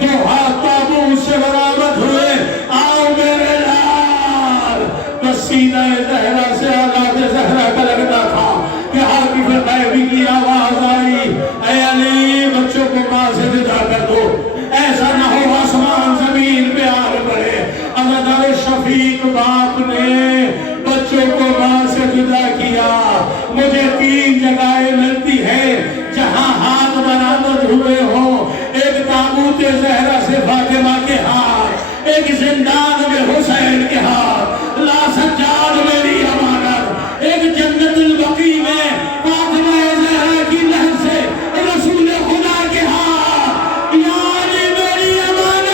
جو ہاتھ تابوت سے برآمد ہوئے آؤ میرے لال. بس سینہ زہرا سے آلات زہرا کا لگتا تھا کہ عاقب غیبی کی آواز آئی اے علی بچوں کو ماں سے جدا کر دو ایسا نہ ہو آسمان زمین پہ آگ پڑے. عزادار شفیق باپ نے بچوں کو ماں سے جدا کیا. مجھے 3 جگہیں ملتی ہیں جہاں ہاتھ برآمد ہوئے ہوں. ایک تابوت زہرا سے فاطمہ کے ہاتھ ایک زندان میں حسین کے ہاتھ لا سجاد میری امانت ایک جنت البقیع میں فاطمہ زہرا کی لہر سے رسول خدا کے ہاتھ یعنی میری امانت.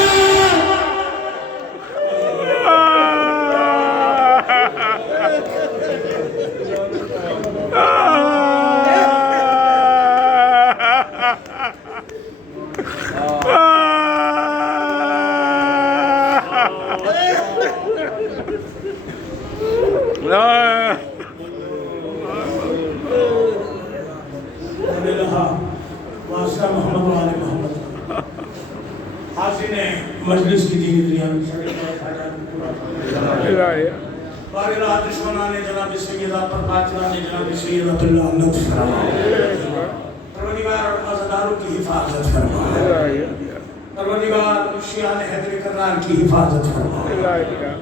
واسطہ محمد و آل محمد. حاضرین مجلس کی دینی دنیا میں سارے حاجات پورا فرمائے. بارگاہ دشمنان جناب سیدہ پر قاتلان جناب سیدہ اللہ لطف فرمائے. پروردگار اور عزاداروں کی حفاظت فرمائے. پروردگار شیعان حیدر کرار کی حفاظت فرمائے.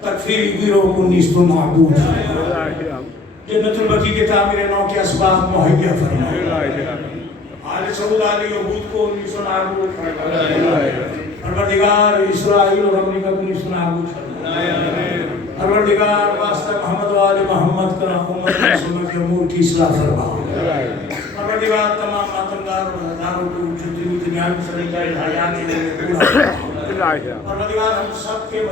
تکفیری گروہ کو نیست و نابود فرمائے. جنت البقیع کے تعمیر نو کے اسباب مہیا فرمائے. آل سعود آل یہود کو نیست و نابود فرمائے. پروردگار اسرائیل اور امریکہ کو نیست و نابود فرمائے. پروردگار واسطہ محمد و آل محمد کرا امت رسولہ کے امور کی اصلاح فرمائے. پروردگار تمام ماتمدار اور ہزاروں کو جو دنیا میں سرکار حیات پورا. پروردگار ہم سب کے